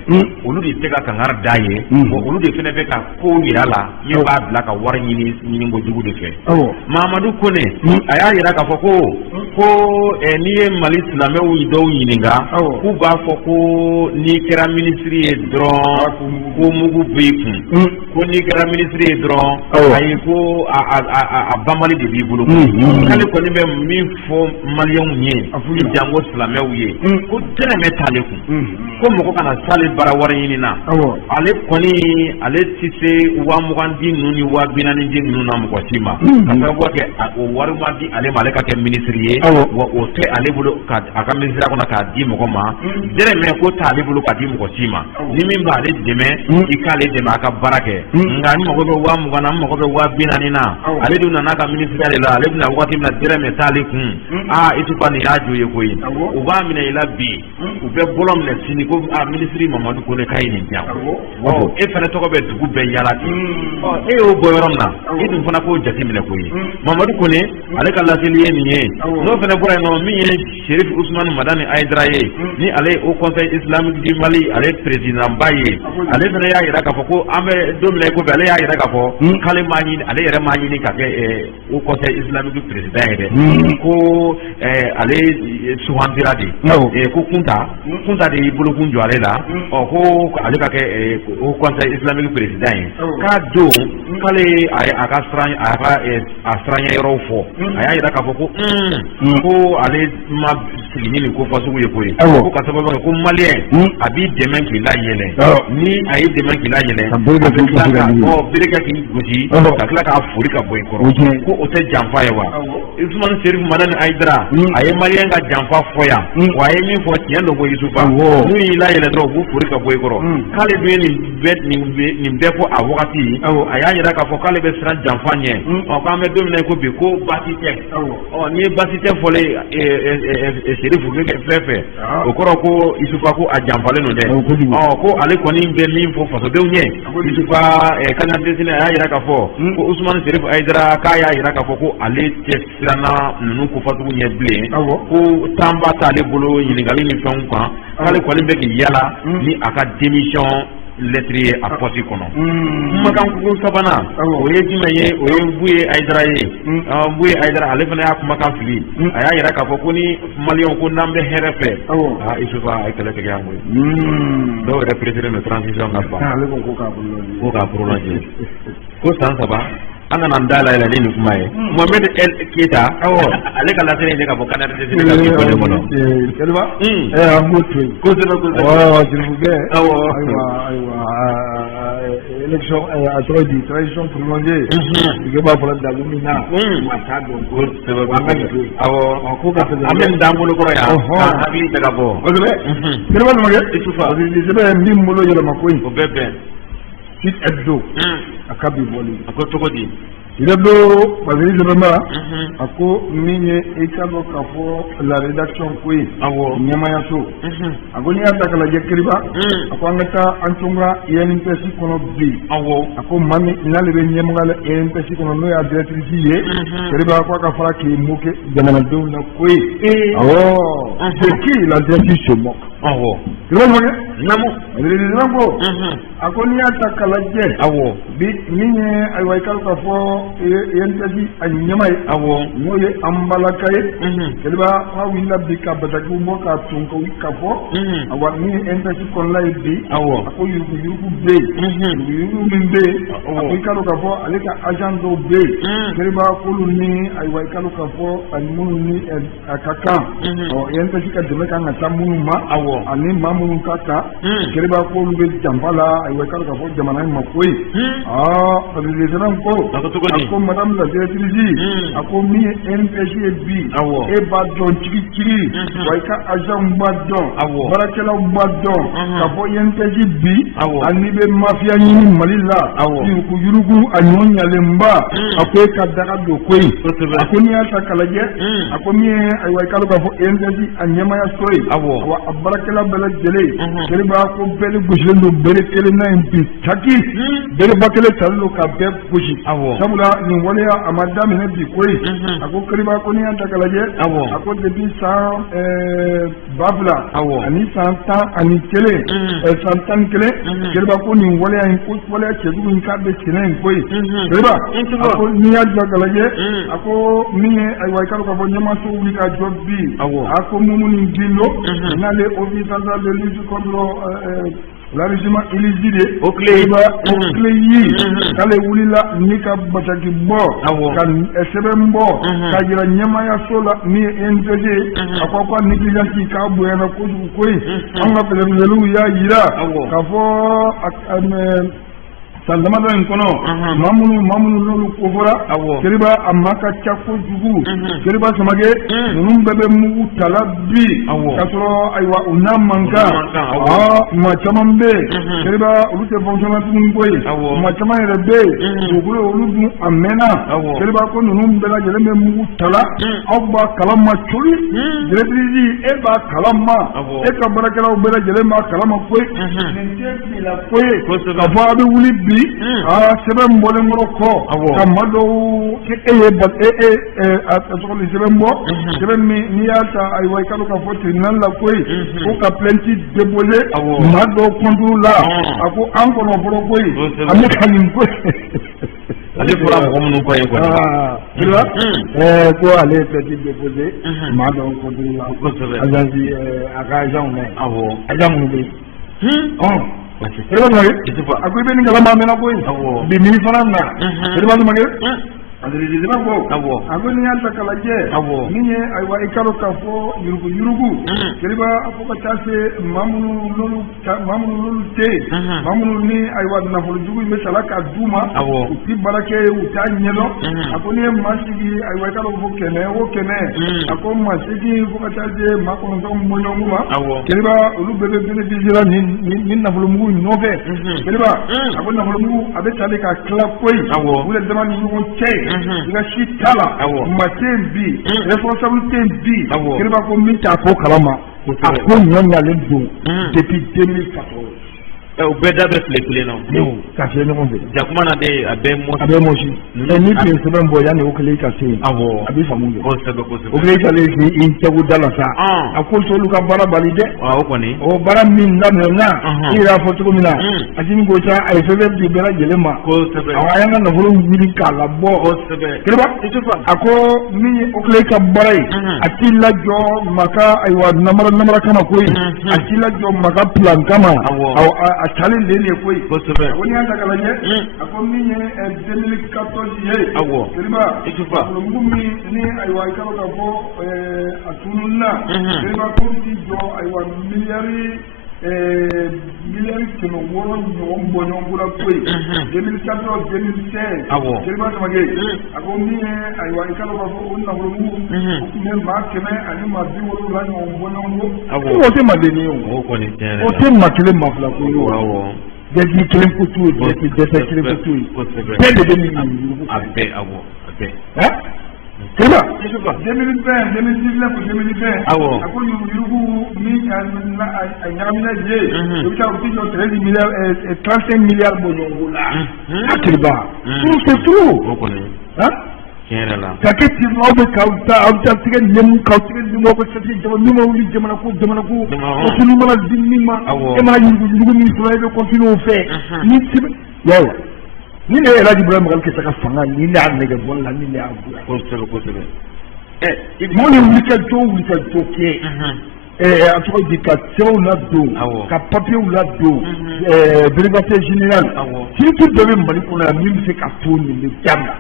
olu de tɛ ka kangari d'a ye olu de fana bɛ ka ko yira la min b'a bila ka wari ɲini kojugu de fɛ Mahamadu Kone a y'a yira k'a fɔ ko n'i ye Mali silamɛw dɔw ɲininka k'u b'a fɔ ko n'i kɛra minisiri ye dɔrɔn ko mugu b'i kun ko n'i kɛra minisiri ye dɔrɔn ayi ko a banbali de b'i bolo k'ale kɔni bɛ min fɔ maliyɛnw ye ni jango silamɛw ye ko dɛrɛmɛ t'ale kun ko mɔgɔ kana s'ale bara wari ɲini na ale kɔni ale tɛ se 20 di ninnu ni 40 di ninnu na mɔgɔ si ma ka sababu kɛ o wari ma di ale ma ale ka kɛ minisiri ye wa o tɛ ale bolo a ka minisiriya kɔnɔ k'a di mɔgɔ ma dɛrɛmɛ ko t'ale bolo k'a di mɔgɔ si ma ni min b'ale dɛmɛ i k'ale dɛmɛ a ka baara kɛ nka ni mɔgɔ bɛ 20 na mɔgɔ bɛ 40 na ale dun nana ka minisiriya de la ale bɛna waati min na dɛrɛmɛ t'ale kun Itupa nin y'a jo ye koyi u b'a minɛ i la bi u bɛ bɔlɔ minɛ sini ko minisiri Mahamadu Kone k'a ye nin diya e fana tɔgɔ bɛ dugu bɛɛ yala ten e y'o bɔ yɔrɔ min na e dun fana k'o jate minɛ koyi Mahamadu Kone ale ka laseli ye nin ye n'o fana bɔra yen nɔ min ye Sherif Ousmane Madani Aïdara ye ni ale ye Haut Conseil Islamique du Mali ale ye président ba ye ale fana y'a yira k'a fɔ ko an bɛ don min na i ko bi ale y'a yira k'a fɔ k'ale m'a ɲini ale yɛrɛ m'a ɲini ka kɛ Haut Conseil Islamique président ye dɛ ko ale sugandira de ko Kunta de y'i bolokun jɔ ale la ko ale ka kɛ Haut Conseil Islamique président ye k'a don k'ale a ka siranɲɛ yɔrɔw fɔ a y'a yira k'a fɔ ko ale ma sigi ni nin ko fasugu ye koyi ko ka sababu kɛ ko maliyɛn a b'i dɛmɛ k'i layɛlɛn ni a y'i dɛmɛ k'i layɛlɛn a bɛ tila ka bereka k'i gosi ka tila k'a fori ka bɔ i kɔrɔ ko o tɛ janfa ye wa Ousmane Sherif Madani Aïdara a ye maliyɛn ka janfa fɔ yan wa a ye min fɔ tiɲɛ don ko Yusufa n'u y'i layɛlɛn dɔrɔn u b'u fori ka bɔ i kɔrɔ k'ale dun ye nin bɛɛ fɔ a wagati a y'a yira k'a fɔ k'ale bɛ siran janfa ɲɛ k'an bɛ don min na ko bi ko baasi tɛ n'i ye baasi tɛ fɔlen Sherif fɛn fɛ o kɔrɔ ko Yusufa ko a janfalen don dɛ ko ale kɔni bɛ min fɔ fasodenw ɲɛ Yusufa CNRD a y'a yira k'a fɔ ko Ousmane Sherif Aïdara k'a y'a yira k'a fɔ ko ale tɛ siranna ninnu ko fasugu ɲɛ bilen ko tanba t'ale bolo ɲininkali ni fɛnw kan k'ale kɔni bɛ k'i yala ni a ka démission lettre a posi kɔnɔ kumakan kuku sabanan o ye jumɛn ye o ye Buye Aïdara ye Buye Aïdara ale fana y'a kumakan fili a y'a yira k'a fɔ ko ni maliyɛnw ko n'an bɛ hɛrɛ fɛ Isufu a ye kɛlɛ tigɛ an koyi dɔw yɛrɛ préféré no transition ka ban ko k'a prolonger ko san 3 an kana n da layɛlɛ ni nin kuma ye Mohamed El Keita ale ka lasɛnɛ ye ka bɔ Canada de ka k'i kɔnɔ kɔnɔ Kɛlɛba an b'o to yen kosɛbɛ s'il vous plaît ayiwa élection a tɔgɔ di transition prolongée i b'a fɔla dalu min na ma t'a dɔn kosɛbɛ ko ka fɛ an bɛ nin d'an bolo kɔrɔ yan k'an hakili tɛ ka bɔ kosɛbɛ Kɛlɛba Numakɛ parce que sɛbɛn n b'i bolo yɛlɛma ko in o bɛɛ bɛn Sud Hebdo a ka bi bɔli a ko cogo di Sud Hebdo parce que sɛbɛnba a ko min ye i ka dɔn k'a fɔ la rédaction ko ye ɲɛmayaso a ko n'i y'a ta k'a lajɛ Kɛlɛba a ko an ka taa an to n ka INPS kɔnɔ bi a ko maa min n'ale bɛ ɲɛmɔgɔ la INPS kɔnɔ n'o y'a directrice ye Kɛlɛba ko a ka fara k'i moquer jamanadenw na ko ye c'est qui la directrice se moque Kɛlɛba Numakɛ namu ko a ko n'i y'a ta k'a lajɛ bi min ye ayiwa i ka dɔn k'a fɔ INPS a ɲɛma ye n'o ye an balaka ye Kɛlɛba k'a wulila bi ka batakiw bɔ k'a ton ka fɔ awa min ye INPS kɔnɔna ye bi a ko yurugu bɛ yen yurugu min bɛ yen a ko i ka dɔn k'a fɔ ale ka agent dɔw bɛ yen Kɛlɛba k'olu ni ayiwa i ka dɔn k'a fɔ ani minnu ni a ka kan INPS ka dɛmɛ kan ka taa minnu ma ani maa minnu ka kan Kɛlɛba k'olu bɛ janfa la ayiwa i ka dɔn k'a fɔ jamana in ma ko ye parce que sɛbɛn ko a ko madame la directrice a ko min ye INPS ye bi e b'a dɔn cigi wa i ka agent b'a dɔn baarakɛlaw b'a dɔn ka fɔ INPS bi ani bɛ mafiya ɲini Mali la yurugu a ɲɔ ɲalenba a ko e ka daga don ko ye a ko n'i y'a ta k'a lajɛ a ko min ye ayiwa i ka dɔn k'a fɔ INPS a ɲɛmaya so ye wa a baarakɛla bɛɛ lajɛlen Kɛlɛba ko bɛɛ de gosilen don bere kelen na yen bi caki bereba kelen talen don ka bɛɛ gosi sabula nin waleya a ma daminɛ bi koyi a ko Kɛlɛba ko n'i y'a ta k'a lajɛ a ko depuis san 2000 ani san 11 san 11 Kɛlɛba ko nin waleya in ko waleya cɛjugu in k'a bɛ senna in koyi Kɛlɛba a ko n'i y'a ta k'a lajɛ a ko min ye ayiwa i ka dɔn k'a fɔ ɲɛmaso wuli ka jɔ bi a ko Mumu ni Gindo n'ale office central de lutte contre l'enrichissement illicite o tile yi k'ale wulila n'i ka bataki bɔ ka sɛbɛn bɔ ka yira ɲɛmayaso la min ye INPS a ko ka négligence k'a bonyana kojugu koyi an ka bɛlɛbɛlɛliw y'a yira k'a fɔ san damadɔ in kɔnɔ maa minnu n'olu kofɔra Kɛlɛba a ma ka ca kojugu Kɛlɛba Samakɛ ninnu bɛɛ bɛ mugu tala bi k'a sɔrɔ ayiwa u n'a man kan maa caman bɛ yen Kɛlɛba olu tɛ fonctionner tuguni koyi maa caman yɛrɛ bɛ yen dugukolo olu dun a mɛnna Kɛlɛba ko ninnu bɛɛ lajɛlen bɛ mugu tala aw b'a kalama coli directrice e b'a kalama e ka baarakɛlaw bɛɛ lajɛlen b'a kalama koyi nin tɛ bila koyi ka fɔ a bɛ wuli bi sɛbɛn bɔlen kɔrɔ kɔ ka maa dɔw e ye a tɔgɔ sɛbɛn bɔ sɛbɛn min n'i y'a ta ayiwa i ka dɔn k'a fɔ tribunal la koyi ko ka plainte déposer maa dɔw contre la a ko an kɔnɔ fɔlɔ koyi an bɛ ka nin koyi ale fɔra mɔgɔ minnu kɔ ye ko ale ye plainte déposer maa dɔw contre la agence a ka agent agent minnu bɛ yen Kɛlɛba a ko i bɛ nin kalama mɛnna koyi bi min fana na Kɛlɛba Numakɛ Adrien ko a ko n'i y'a ta k'a lajɛ min ye ayiwa i ka dɔn k'a fɔ yurugu Kɛlɛba fo ka taa se maa minnu n'olu tɛ yen maa minnu ni ayiwa nafolojugu in bɛ sala ka d'u ma u ti baara kɛ u t'a ɲɛdɔn a ko n'i ye maa sigi ayiwa i ka dɔn fɔ 100 o 100 a ko maa 8 fo ka taa se maa 9 mɔɲɔngu ma Kɛlɛba olu bɛɛ bɛ bénéficier la ni nafolomugu nɔfɛ Kɛlɛba a ko nafolomugu a bɛ tali ka tila koyi u yɛrɛ dama ni ɲɔgɔn cɛ i ka si t'a la maa tɛ yen bi responsabilité bi Kɛlɛba ko min t'a ko kalama a ko ɲɔ ɲalen don depuis 2014 o bɛɛ da bɛ tile kelen na ka fiɲɛ ɲɔgɔn fɛ jakuma na de a bɛ mɔsi ni tile sɛbɛn bɔ yanni o kelen ka se a bɛ faamu kɛ o kelen kalen k'i jago da la sa a ko olu ka baara bali dɛ o kɔni o baara min daminɛna i yɛrɛ y'a fɔ cogo min na a sini ko ca a ye fɛn di bɛɛ lajɛlen ma a y'an ka nafolo wuli k'a labɔ kiriba a ko min ye o kelen ka baara ye a t'i lajɔ maka ayiwa namara kama koyi a t'i lajɔ maka plan kama a talen de ye koyi ko n'i y'a ta ka lajɛ a ko min ye 2014 ye kiriba mugu min ni ayiwa i ka ka fɔ a tununna kiriba ko t'i jɔ ayiwa miliyari 600 ɲɔgɔn bɔ ɲɔgɔn la koyi 2014 2016 kiriba samake a ko min ye ayiwa i ka ka fɔ o nafolo mugu o tun bɛ maa 100 ani maa 70 ɲɔgɔn bɔ ɲɔgɔn ko o tɛ manden ye o tɛ maa kelen maa fila ko ye dɛsɛ kelen ko t'u ye dɛsɛ kelen ko t'u ye bɛɛ de bɛ nin yurugu a bɛɛ kiriba 2019 a ko yurugu min a ɲagamina je i bɛ taa u tɛ jɔ 35 miliyari bɔ ɲɔgɔn la a kiriba c'est tout ka kɛ ten aw bɛ aw ta tigɛ ɲɛmu k'aw tigɛ ɲɛmu aw bɛ sɛti jamana min ma wuli jamana ko kɔntinu mana di min ma e mana yurugu min sɔrɔ e bɛ kɔntinu o fɛ ni yawa ni ne yɛrɛ di bɔra mɔgɔ kɛ ka fanga ni ne y'a nɛgɛ bɔ la ni ne y'a kosɛbɛ mɔgɔ ni wuli ka jɔ kɛ a tɔgɔ di ka sɛbɛnw ladon ka papiyew ladon vérificateur général surtout dɔ bɛ Mali kɔnɔ yan min bɛ se ka to nin bɛ dabila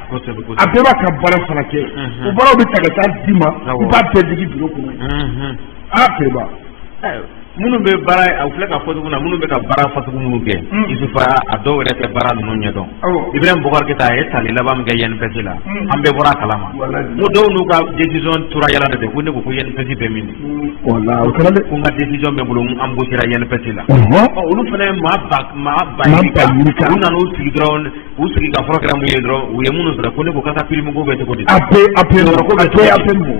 a bɛɛ b'a ka baara fana kɛ o baaraw bɛ ta ka taa d'i ma i b'a bɛɛ digi bureau kɔnɔ kiriba minnu bɛ baara a filɛ ka fɔ cogo na minnu bɛ ka baara fasugu minnu kɛ Isufa a dɔw yɛrɛ tɛ baara ninnu ɲɛdɔn Ibrahim Boubacar Keita a ye tali laban min kɛ INPS la an bɛɛ bɔra a kalama ko dɔw n'u ka décision tora yala de fɛ ko ne ko INPS bɛ min ko n ka décision bɛ bolo an bossira INPS la olu fana ye maa ba yirika u nana u sigi dɔrɔn u sigi ka fɔlɔ kɛra mun ye dɔrɔn u ye minnu sɔrɔ ko ne ko kasa prime ko bɛ cogo di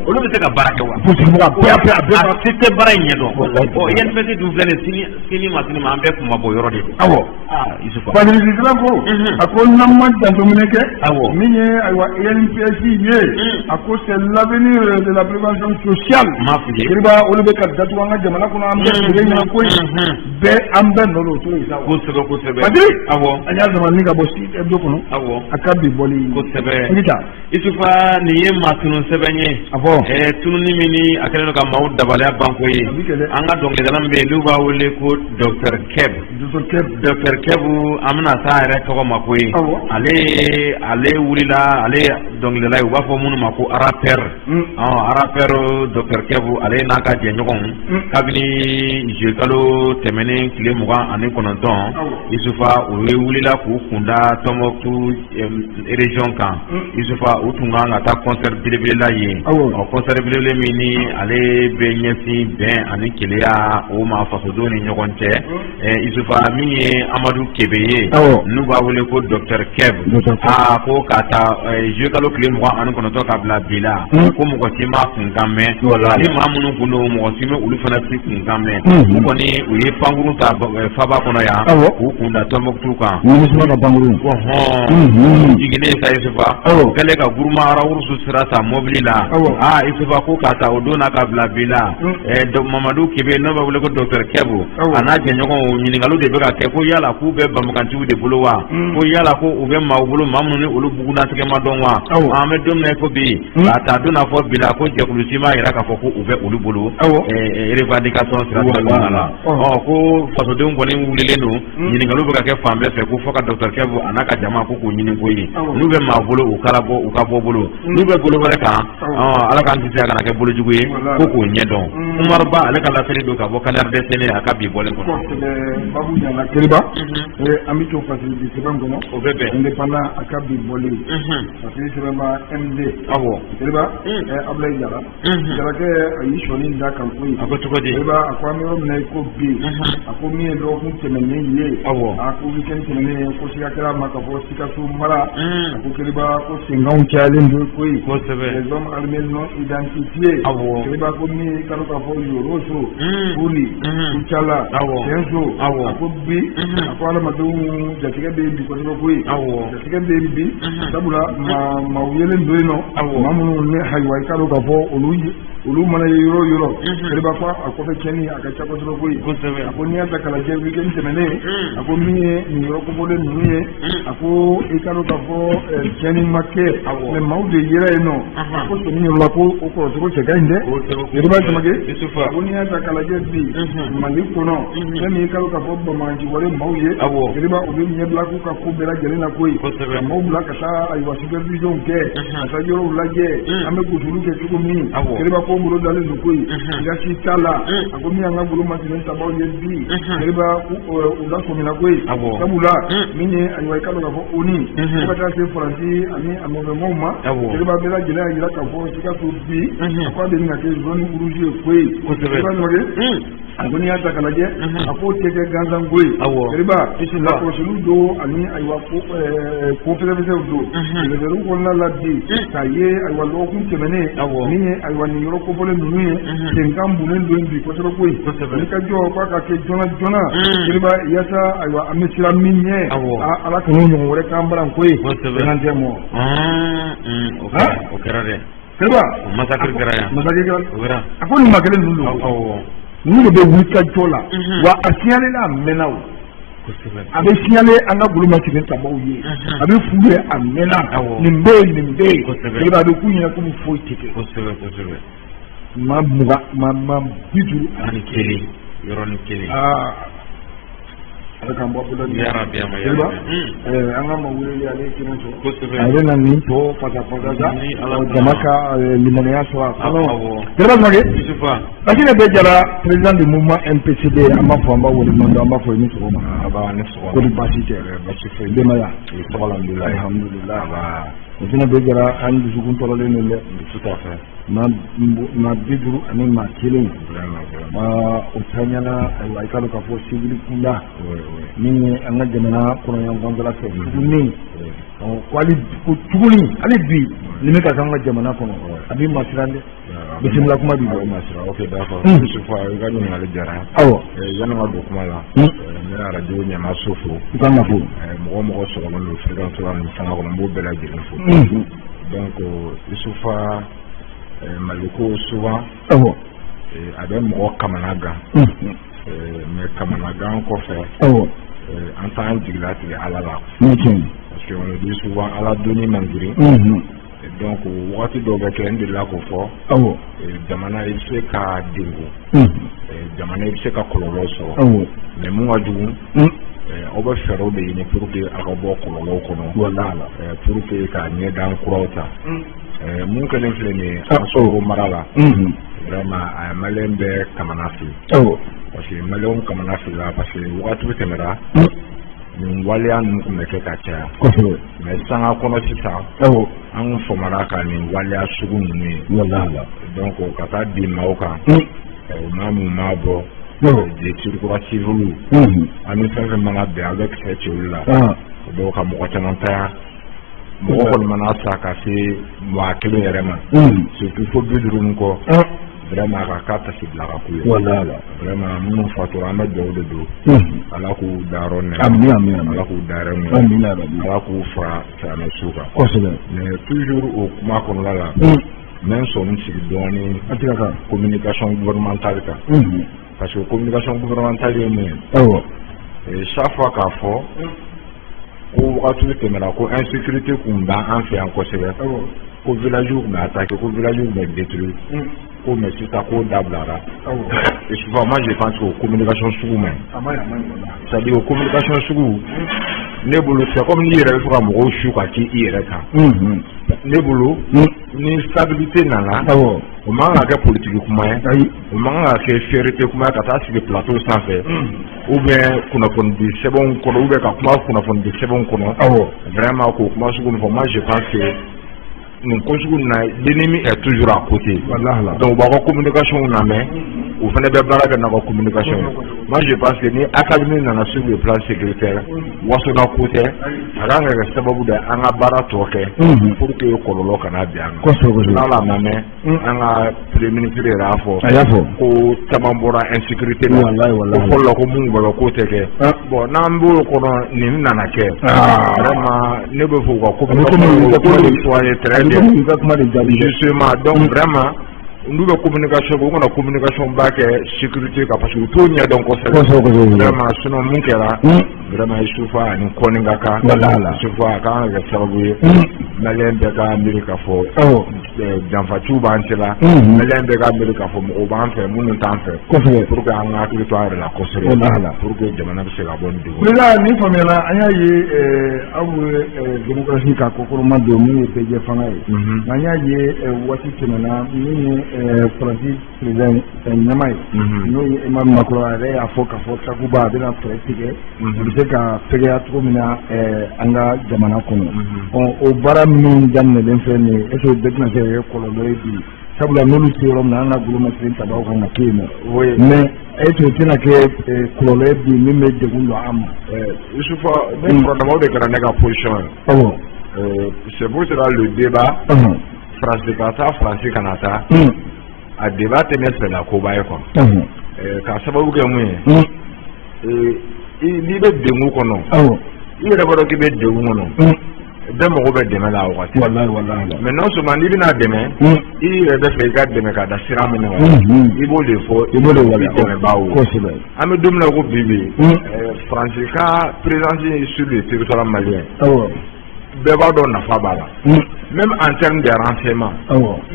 olu bɛ se ka baara kɛ wa a se tɛ baara in ɲɛdɔn INPS dun filɛ nin sini ma an bɛɛ kuma bɔ yɔrɔ de don Badiri Sila ko a ko n'an ma jantomina kɛ min ye ayiwa INPS ye a ko c'est l'avenir de la prévention sociale kiriba olu bɛ ka datugu an ka jamana kɔnɔ an bɛ feere ɲɛna koyi bɛɛ an bɛɛ nɔ don o t'o ye sa kosɛbɛ Badiri an y'a zama ni ka bɔ do kɔnɔ a ka bi bɔli kosɛbɛ Isufa nin ye maa tunun sɛbɛn ye tununi min ni a kɛlen don ka maaw dabaliya banko ye an ka dɔnkilidala min bɛ yen n'u b'a wele ko Dr Keb an bɛna s'a yɛrɛ tɔgɔ ma ko ye ale wulila ale dɔnkilidala ye u b'a fɔ minnu ma ko rapper Dr Keb ale n'a ka jɛɲɔgɔnw kabini juillet kalo tɛmɛnen tile 29 Isufa u ye wulila k'u kunda Tɔnbukutu région kan Isufa u tun kan ka taa concert belebele la yen concert belebele min ni ale bɛ ɲɛsin bɛn ani keleya o ma fasodenw ni ɲɔgɔn cɛ Isufa min ye Amadu Kebe ye n'u b'a wele ko Dr Keb ko k'a ta juillet kalo tile 29 ka bila bi la ko mɔgɔ si ma kunkan mɛn ni maa minnu kun don mɔgɔ si ma olu fana si kunkan mɛn u kɔni u ye pankuru ta faba kɔnɔ yan k'u kunda Tɔnbukutu kan jiginnen sa Isufa kɛlen ka Guruma Arawurusu sira ta mobili la Isufa ko k'a ta o don na ka bila bi la Mamadu Kebe n'o b'a wele ko Dr Keb a n'a jɛɲɔgɔnw ɲininkaliw de bɛ ka kɛ ko yala k'u bɛ banbagantigiw de bolo wa ko yala ko u bɛ maaw bolo maa minnu ni olu bugunnatigɛ ma dɔn wa an bɛ don min na ko bi k'a ta don n'a fɔ bi la ko jɛkulu si m'a yira k'a fɔ ko u bɛ olu bolo revendication sira kɔnɔna la ko fasodenw kɔni wulilen don ɲininkaliw bɛ ka kɛ fan bɛɛ fɛ ko fɔ ka Dr Keb a n'a ka jama ko k'u ɲini ko ye n'u bɛ maa bolo u ka bɔ bolo n'u bɛ bolo wɛrɛ kan ala k'an kisi a kana kɛ bolojugu ye ko k'u ɲɛdɔn Umaru Ba ale ka lafili don ka bɔ Kandari Dɛsɛnɛ a ka bi bɔlen kɔnɔ babu ɲana kiriba an bɛ t'o facilité sɛbɛn kɔnɔ o bɛ bɛn indépendant a ka bi bɔlen facilité sɛbɛn ba MD kiriba Ablaye Jara Jarakɛ a y'i sɔnni da kan ko ye a ko cogo di kiriba a ko an bɛ yɔrɔ min na i ko bi a ko min ye dɔgɔkun tɛmɛnen ye a ko weekend tɛmɛnen ko siga kɛra ma ka fɔ Sikaso mara a ko kiriba ko senkanw cayalen don ko ye les hommes armés non identifiés kiriba ko min kalo ka fɔ yoroso foli kucala cɛnso a ko bi a ko adamadenw jatigɛ bɛ yen bi kosɛbɛ koyi jatigɛ bɛ yen bi sabula maa yelen don yen nɔ maa minnu ne hayiwa i k'a dɔn k'a fɔ olu mana ye yɔrɔ yɔrɔ kɛlɛba fɔ a kɔfɛ cɛnni a ka ca kosɛbɛ koyi a ko n'i y'a ta kalajɛ weekend tɛmɛnen a ko min ye nin yɔrɔ kofɔlen ninnu ye a ko i k'a dɔn k'a fɔ cɛnni ma kɛ mɛ maaw de yera yen nɔ a ko sɔmi yɔrɔ la ko o kɔrɔcogo cɛ ka ɲi dɛ yɛrɛba jamake a ko n'i y'a ta kalajɛ bi mali kɔnɔ fɛn min i k'a dɔn k'a fɔ bamaji wale maaw ye yɛrɛba u bɛ ɲɛbila k'u ka ko bɛɛ lajɛlen na koyi ka maaw bila ka taa ayiwa supervision kɛ ka taa yɔrɔw lajɛ an bɛ gosulu kɛ cogo min yɛrɛba ko bolo dalen don koyi gasi t'a la a ko min an ka bolo matigɛ tabaw ye bi yɛrɛba u la sɔmina koyi sabula min ye ayiwa i k'a dɔn k'a fɔ oni fo ka taa se faransi ani a mɔgɔmɔgɔw ma yɛrɛba bɛɛ lajɛlen y'a jira k'a fɔ sikaso bi a ko a bɛ ka kɛ zone rouge ye koyi yɛrɛba ɲɔgɔn a ko n'i y'a ta ka lajɛ a k'o tɛ kɛ gansan koyi yɛrɛba lakɔlɔsiliw don ani ayiwa ko fɛsɛfɛsɛw don lɛtɛriw kɔnɔna la bi k'a ye ayiwa lɔgɔkun tɛmɛnen min ye ayiwa nin yɔrɔ kofɔlen ninnu ye bɛnkan bunnen don bi kosɛbɛ koyi n'i ka jɔ k'a ka kɛ joona joona yɛrɛba yaasa ayiwa an bɛ siran min ɲɛ ala kan'o ɲɔgɔn wɛrɛ k'an baran koyi bɛnkan tɛ mɔ o kɛra dɛ yɛrɛba masakɛ kɛra yan a ko nin ma kelen ninnu don ninnu de bɛ wuli ka jɔ la wa a signalé a mɛnna o a bɛ signalé an ka bolo matigɛ tabaw ye a bɛ f'u ye a mɛnna nin bɛ yen nin bɛ yen yɛrɛba a bɛ k'u ɲɛna komi foyi tɛ kɛ maa 50 ani kelen yɔrɔnin kelen ala k'an bɔ bolo ni yɛrɛba an ka ma wele ale kɛnɛ sɔrɔ a yɛrɛ na nin tɔ fasa jama ka limaniya sɔrɔ a kɔnɔ yɛrɛba Samake Lakini bɛ jara président du mouvement MPCD an b'a fɔ an b'a wele ɲɔgɔn an b'a fɔ i ni sɔgɔma ko ni baasi tɛ baasi foyi denbaya alhamdulilayi o fana bɛ jara an dusukun tɔɔrɔlen don dɛ tout à fait maa 50 ani maa 1 o taɲana ayiwa i k'a dɔn k'a fɔ civil kunda min ye an ka jamana kɔnɔyanfanfɛla fɛ tuguni ko tuguni hali bi nin bɛ ka kɛ an ka jamana kɔnɔ a b'i masiran dɛ bisimila kuma b'i bolo masira ok d'accord Yusufa i ka ɲininkali diyara awɔ yanni ka don kuma la n bɛ radio ɲɛmaa so fo i kan ka fo mɔgɔ mɔgɔ sɔgɔlen don fréquence la nin fanga kɔnɔ n b'o bɛɛ lajɛlen fo donc Yusufa Maliko souvent awɔ a bɛ mɔgɔ kamana gan mais kamana gan kɔfɛ awɔ an t'an jigilatigɛ Ala la parce que on dit souvent Ala donni man girin donc waati dɔw bɛ kɛ n delila k'o fɔ awɔ jamana i bɛ se ka dengo jamana i bɛ se ka kɔlɔlɔ sɔrɔ awɔ mais mun ka jugu aw bɛ fɛɛrɛw de ɲini pour que a ka bɔ kɔlɔlɔw kɔnɔ pour que ka ɲɛdan kuraw ta mun kɛlen filɛ nin ye an Soro mara la vraiment a maliyɛn bɛɛ kamana fili awɔ parce que maliyɛnw kamana filila parce que waati tɛmɛra nin waleya ninnu tun bɛ kɛ ka caya mais sanga kɔnɔ sisan an famana ka nin waleya sugu ninnu ye donc ka taa di maaw kan maa min m'a bɔ des surcroît civils an ni fɛn fɛn mana bɛn a bɛ kisɛ ci olu la donc ka mɔgɔ caman ta mɔgɔ kɔni mana sa ka se 100 yɛrɛ ma surtout fo 50 nin kɔ vraiment a ka k'a tasi bila ka k'u ye vraiment minnu fatura an bɛ dugawu de don ala k'u dayɔrɔ nɛɛma ala k'u dayɔrɔ nɛɛma ala k'u fara silamɛsu kan mais toujours o kuma kɔnɔna la n bɛ n sɔnni sigi dɔɔni communication gouvernementale kan parce que communication gouvernementale ye mun ye chaque fois k'a fɔ ko wagati tɛmɛna ko insécurité kun b'an fɛ yan kosɛbɛ ko villagew kun bɛ attaqué ko villagew kun bɛ détruit ko mais sisan ko dabilara et souvent moi je pense que communication sugu man ɲi c'est-à-dire communication sugu ne bolo c'est comme n'i yɛrɛ bɛ fɛ ka mɔgɔw su ka k'i yɛrɛ kan ne bolo ni stabilité nana o man kan ka kɛ politique kuma ye o man kan ka kɛ fierté kuma ye ka taa sigi plateau sanfɛ ou bien kunnafonidi sɛbɛnw kɔnɔ ou bien ka kuma kunnafonidi sɛbɛnw kɔnɔ vraiment k'o kuma sugu min fɔ moi je pense que nin ko sugu na l'ennemi est toujours à côté donc u b'aw ka communication lamɛn ou fana bɛ baara kɛ n'aw ka communication. Moi je pense que ni académie nana sur le plan sécuritaire waso na ko tɛ a kan ka kɛ sababu de an ka baara tɔ kɛ pour que kɔlɔlɔ kana bi an ma. N'ala ma mɛn an ka premier ministre yɛrɛ y'a fɔ ko caman bɔra insécurité la ko fɔlɔ la ko mun bɔra ko tɛ kɛ bon n'an b'o kɔnɔ nin nana kɛ vraiment ne bɛ fɔ u ka communication justement donc vraiment nous bɛ communication ko kana communication ba kɛ sécurité ka parce que to ɲɛ dɔn kosɛbɛ vraiment sinon mun kɛra vraiment Isufa ani kɔni ka kan Isufa a kan ka kɛ sababu ye maliyɛn bɛɛ ka miiri k'a fɔ janfatiw b'an cɛla maliyɛn bɛɛ ka miiri k'a fɔ mɔgɔw b'an fɛ minnu t'an fɛ pour que an ka hakili to an yɛrɛ la kosɛbɛ pour que jamana bɛ se ka bɔ nin degun. Président nin faamuyala an y'a ye aw ye démocratie ka kɔkɔrɔma don min ye PJ fanga ye an y'a ye waati tɛmɛna min ye Faransi président ɲɛma ye n'o ye Emmanuel Macron a yɛrɛ y'a fɔ k'a fɔ Takuba a bɛna fɛɛrɛ tigɛ u bɛ se ka fɛgɛya cogo min na an ka jamana kɔnɔ o baara minnu daminɛlen filɛ nin ye est-ce que bɛɛ tɛna se ka kɛ kɔlɔlɔ ye bi sabula n'olu se yɔrɔ min na an ka gouvernement tabaw kan ka kɛ yen nɔ mais est-ce que o tɛna kɛ kɔlɔlɔ ye bi min bɛ degun don an ma. Isufa ne kɔrɔdamaw de kɛra ne ka position ye c'est pour cela le débat France ka taa France kana taa a débat tɛ ne fɛ la koba ye quoi k'a sababu kɛ mun ye n'i bɛ degun kɔnɔ i yɛrɛ b'a dɔn k'i bɛ degun kɔnɔ bɛɛ mago bɛ dɛmɛ la o waati mais non seulement n'i bɛna dɛmɛ i yɛrɛ bɛ fɛ i ka dɛmɛ ka da sira min na i b'o de fɔ i dɛmɛbaa wo an bɛ don min na ko bi bi France ka présidence sur le territoire malien bɛɛ b'a dɔn nafa b'a la même en termes de renseignement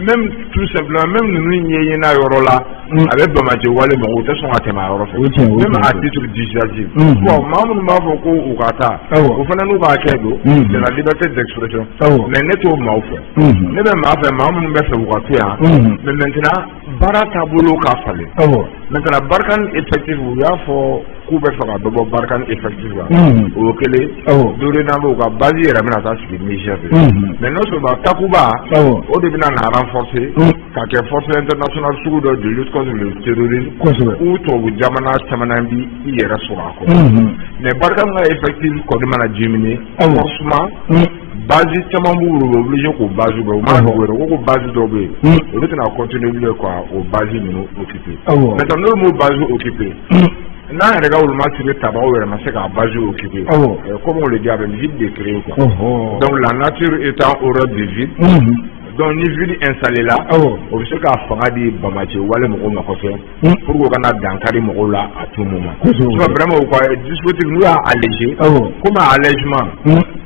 même tout simplement même ninnu ɲɛɲinina yɔrɔ la a bɛ Bamako wale ma o tɛ sɔn ka tɛmɛ a yɔrɔ fɛ même à titre dissuasif bon maa minnu b'a fɔ ko u ka taa o fana n'u ka hakɛ don c'est la liberté d'expression mais ne t'o maaw fɛ ne bɛ maa fɛ maa minnu bɛ fɛ u ka to yan mais maintenant baara taabolo ka falen maintenant Barkhane effectif u y'a fɔ k'u bɛ fɛ ka dɔ bɔ Barkhane effectif la o ye kelen dorénavant u ka base yɛrɛ bɛna taa sigi Niger mais non seulement Takuba o de bɛna na renforcer ka kɛ force internationale sugu dɔ de lutte contre le terrorisme ou tubabu jamana caman bi i yɛrɛ sɔrɔ a kɔnɔ mais Barkhane ka effectif kɔni mana diminuer forcément base caman b'u bolo obligé k'o base bɛ u m'a dogo yɛrɛ ko base dɔw bɛ yen olu tɛna continuer bilen quoi o base ninnu occuper maintenant n'olu m'o base occuper n'an yɛrɛ ka wuluma siri tabaw yɛrɛ ma se k'a base occuper comme on le dit a bɛ vide de créer quoi donc la nature étant horreur du vide donc ni vide installé là o bɛ se k'a fanga di Bamako wale mɔgɔw ma kosɛbɛ pour que o kana dankari mɔgɔw la à tout moment sinon vraiment u ka dispositif n'u y'a allégé comme allègement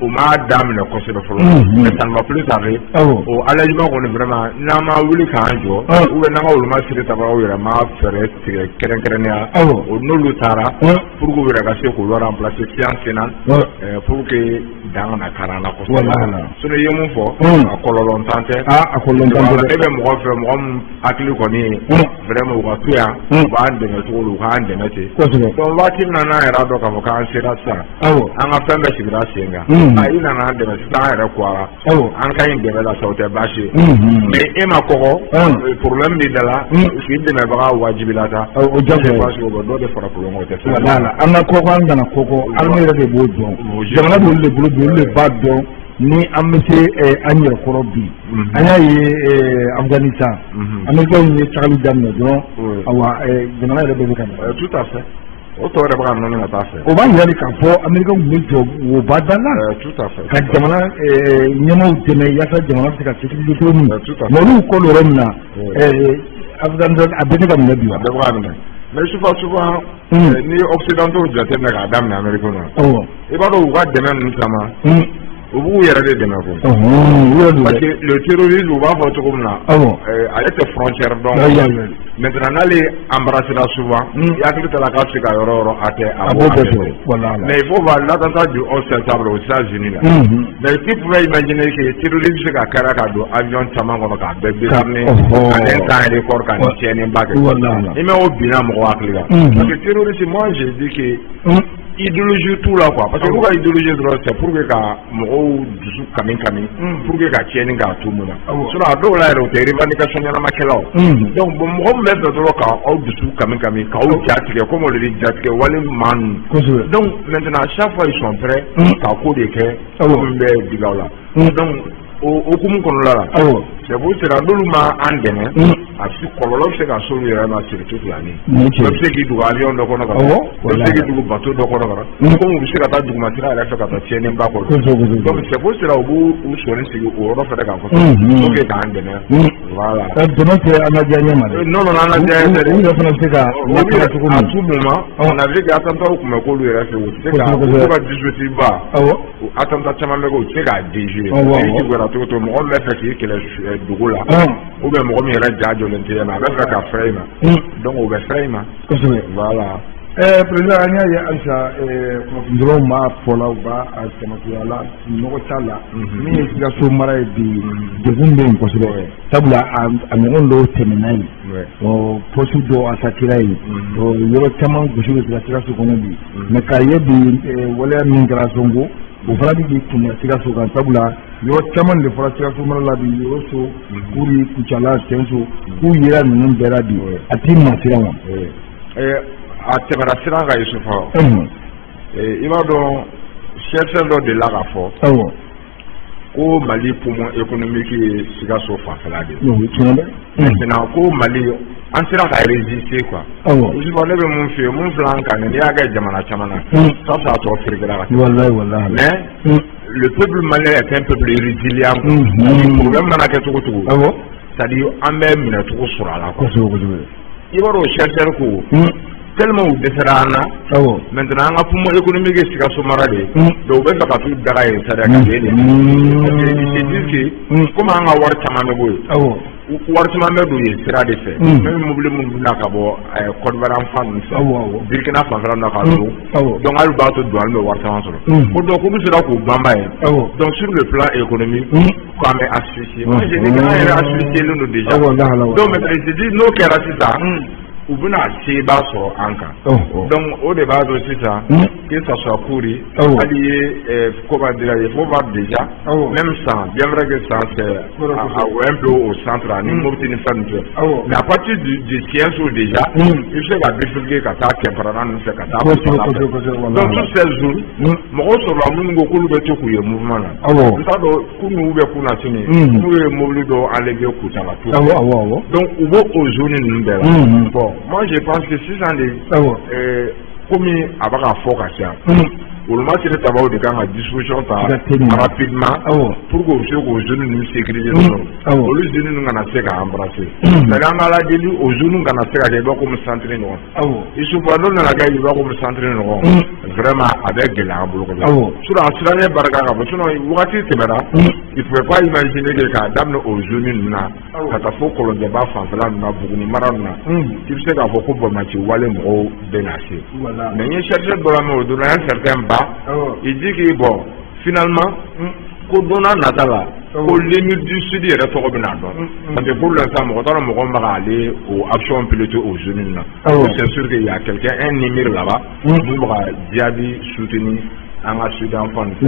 o m'a daminɛ kosɛbɛ fɔlɔ mais ça ne va plus tarder o allègement kɔni vraiment n'an ma wuli k'an jɔ ou bien n'an ka wuluma siri tabaw yɛrɛ ma fɛɛrɛ tigɛ kɛrɛnkɛrɛnnenya o n'olu taara pour que u yɛrɛ ka se k'olu remplacer fian senna pour que dan kana kari an na kosɛbɛ sinon i ye mun fɔ a kɔlɔlɔ ntan tɛ a kɔlɔlɔ ntan tɛ ne bɛ mɔgɔ fɛ mɔgɔ min hakili kɔni ye vraiment u ka to yan u b'an dɛmɛ cogo u k'an dɛmɛ ten donc waati min na n'an yɛrɛ dɔn k'a fɔ k'an sera sisan an ka fɛn bɛɛ sigira sen kan i nana an dɛmɛ sisan an yɛrɛ kɔra an ka ɲi dɛmɛ la sa o tɛ baasi ye mais e ma kɔgɔ problème b'i da la k'i dɛmɛbaga wajibila ta o jago baasi o bɛ dɔ de fara problème o tɛ fɛn an ka kɔkɔ an kana kɔkɔ armée yɛrɛ de b'o dɔn jamana b'olu de bolo bi olu de b'a dɔn ni an bɛ se an yɛrɛ kɔrɔ bi an y'a ye Afghanistan américains ye tagali daminɛ dɔrɔn awa jamana yɛrɛ bɛɛ bɛ ka na tout à fait o tɔ yɛrɛ bɛ ka nɔnɔ ka taa fɛ o b'a yira k'a fɔ américains tun bɛ jɔ wo bada la tout à fait ka jamana ɲɛmaaw dɛmɛ yaasa jamana bɛ se ka sécurité cogo min mais olu kɔli yɔrɔ min na Afghanistan a bɛ se ka minɛ bi wa. a bɛ se ka minɛ mais souvent ni occidentaux jateminɛ k'a daminɛ Amérique na i b'a dɔn u ka dɛmɛ ninnu caman u b'u yɛrɛ de dɛmɛ ko parce que le terrorisme u b'a fɔ cogo min na ale tɛ frontière dɔn maintenant n'ale embrassé la souvent i hakili t'a la k'a bɛ se ka yɔrɔ yɔrɔ a tɛ a b'o bɛɛ mais il faut voir l'attentat du 11 septembre aux États-Unis là mais qui pouvait imaginer que terrorisme bɛ se ka kɛra ka don avion caman kɔnɔ k'a bɛɛ détourner ka ne temps record ka nin tiɲɛni ba kɛ i mɛ o binna mɔgɔ hakili la parce que terrorisme moi je dis que idéologie tout là quoi parce que pourquoi idéologie c'est pour que ka mɔgɔw dusu kami pour que ka tiɲɛni k'a to mun na sinon a dɔw la yɛrɛ o tɛ revendication ɲɛnamakɛlaw donc bon mɔgɔ min bɛ fɛ dɔrɔn ka aw dusu kami k'aw jatigɛ comme olu de jatigɛ wale maa ninnu donc maintenant chaque fois ils sont prêts ka ko de kɛ min bɛ digi aw la donc o hukumu kɔnɔna la c'est pour cela n'olu ma an dɛmɛ a bɛ kɔlɔlɔ bɛ se ka s'olu yɛrɛ ma surtout filanin dɔ bɛ se k'i dogo avion dɔ kɔnɔ ka na dɔ bɛ se k'i dogo bateau dɔ kɔnɔ ka na komi u bɛ se ka taa dugumasira yɛrɛ fɛ ka taa tiɲɛniba kɔnɔ donc c'est pour cela u b'u sɔnni sigi o yɔrɔ fɛnɛ kan kosɛbɛ pour que k'an dɛmɛ voilà. dɛmɛ tɛ an ka diya ɲɛ ma dɛ. non an ka diya ɲɛ tɛ dɛ. olu yɛrɛ fana bɛ se ka lakana cogo min. à tout moment on a vu que attentat tun bɛ k'olu yɛrɛ fɛ u tɛ se ka u tɛ ka dispositif ba attentat caman bɛ kɛ u tɛ se k'a déjouer i ti gwɛrɛ cogo mɔgɔ min bɛ fɛ k'i kɛlɛ dugu la ou bien mɔgɔ min yɛrɛ ja jɔlen tɛ na a bɛ fɛ ka fɛrɛ i ma donc o bɛ fɛrɛ i ma kosɛbɛ voilà. président an y'a ye halisa kunnafonidilaw m'a fɔ la u b'a jamatiya la nɔgɔ t'a la min ye Sikaso mara ye bi degun bɛ yen kosɛbɛ sabula a ɲɔgɔn dɔw tɛmɛna yen poste dɔw attaquera yen yɔrɔ caman gosi bɛ Sikaso kɔnɔ bi mais k'a ye bi waleya min kɛra Sonko o fana bɛ k'i kunbɛn Sikaso kan sabula yɔrɔ caman de fɔra Sikaso mara la bi yɔrɔ so Kuri Kucala Tenso k'u yera ninnu bɛɛ la bi a t'i ma siran wa. a tɛmɛra siran kan Yusufa i b'a dɔn chercheur dɔ de la k'a fɔ ko Mali poumon économique ye Sikaso fanfɛla de ye maintenant ko Mali an sera ka résister quoi Yusufa ne bɛ mun f'i ye mun filɛ an kan n'i y'a kɛ jamana caman na ça a tɔ firigera ka tɛmɛ mais le peuple malien est un peuple résilient problème mana kɛ cogo cogo c'est-à-dire an bɛ minɛ cogo sɔrɔ a la quoi i b'a dɔn chercheur ko tellement u dɛsɛra an na maintenant an ka poumon économique ye Sikaso mara de ye donc u bɛ fɛ ka t'u daga yen c'est-à-dire ka kɛ yen parce que ils se disent que comme an ka wari caman bɛ bɔ yen wari caman bɛ don yen sira de fɛ même mobili minnu bɛna ka bɔ Côte d'Ivoire fan ninnu fɛ Burkina fanfɛla ninnu ka don donc hali b'a to douane bɛ wari caman sɔrɔ o donc k'olu sera k'u banba yen donc sur le plan économique k'an bɛ asphyxier moi je dis que an yɛrɛ asphyxier len don déjà donc maintenant il se dit n'o kɛra sisan u bɛna seba sɔrɔ an kan donc o de b'a to sisan que ça soit Kuri hali ye comment dire il faut voir déjà même sans bien vrai que sans c'est un peu au centre ni Mopti ni fɛn ninnu fɛ mais à partir du Sciences déjà i bɛ se ka bifurquer ka taa Kɛnfara ninnu fɛ ka taa donc toutes ces zones mɔgɔw sɔrɔla minnu ko k'olu bɛ to k'u ye mouvement na n t'a dɔn kunu ou bien kuna sini n'u ye mobili dɔ enlevé Kucala donc u b'o o zone ninnu bɛɛ la bon moi je pense que sisan de comme a bɛ ka fɔ ka ca olu ma siri tabaw de kan ka disposition ta rapidement pour que u se k'o zone ninnu sécuriser olu zone ninnu kana se ka embrasser c'est-à-dire an ka lajɛli o zone kana se ka kɛ i b'a comme centre ɲɔgɔn Isufu dɔ nana kɛ i b'a comme centre ɲɔgɔn vraiment a bɛ gɛlɛya an bolo kosɛbɛ sinon a sirannen barika ka bon sinon wagati tɛmɛna il pouvait pas imaginer que k'a daminɛ o zone ninnu na ka taa fo Kɔlɔnjɛba fanfɛla ninnu na Buguni mara ninnu na i bɛ se k'a fɔ ko bɔnbati wale mɔgɔw bɛ na se mais n ye chercheur dɔ lamɛn o donna un certain il dit que bon finalement ko donna nata la ko l'émir du sud yɛrɛ tɔgɔ bɛna dɔn parce que pour l'instant mɔgɔ t'a dɔn mɔgɔ min bɛ k'ale o action piloter o zone na c'est sûr qu'il y a quelqu'un un émir là-bas mun bɛ ka jaabi soutenir an ka Sudan fan fɛ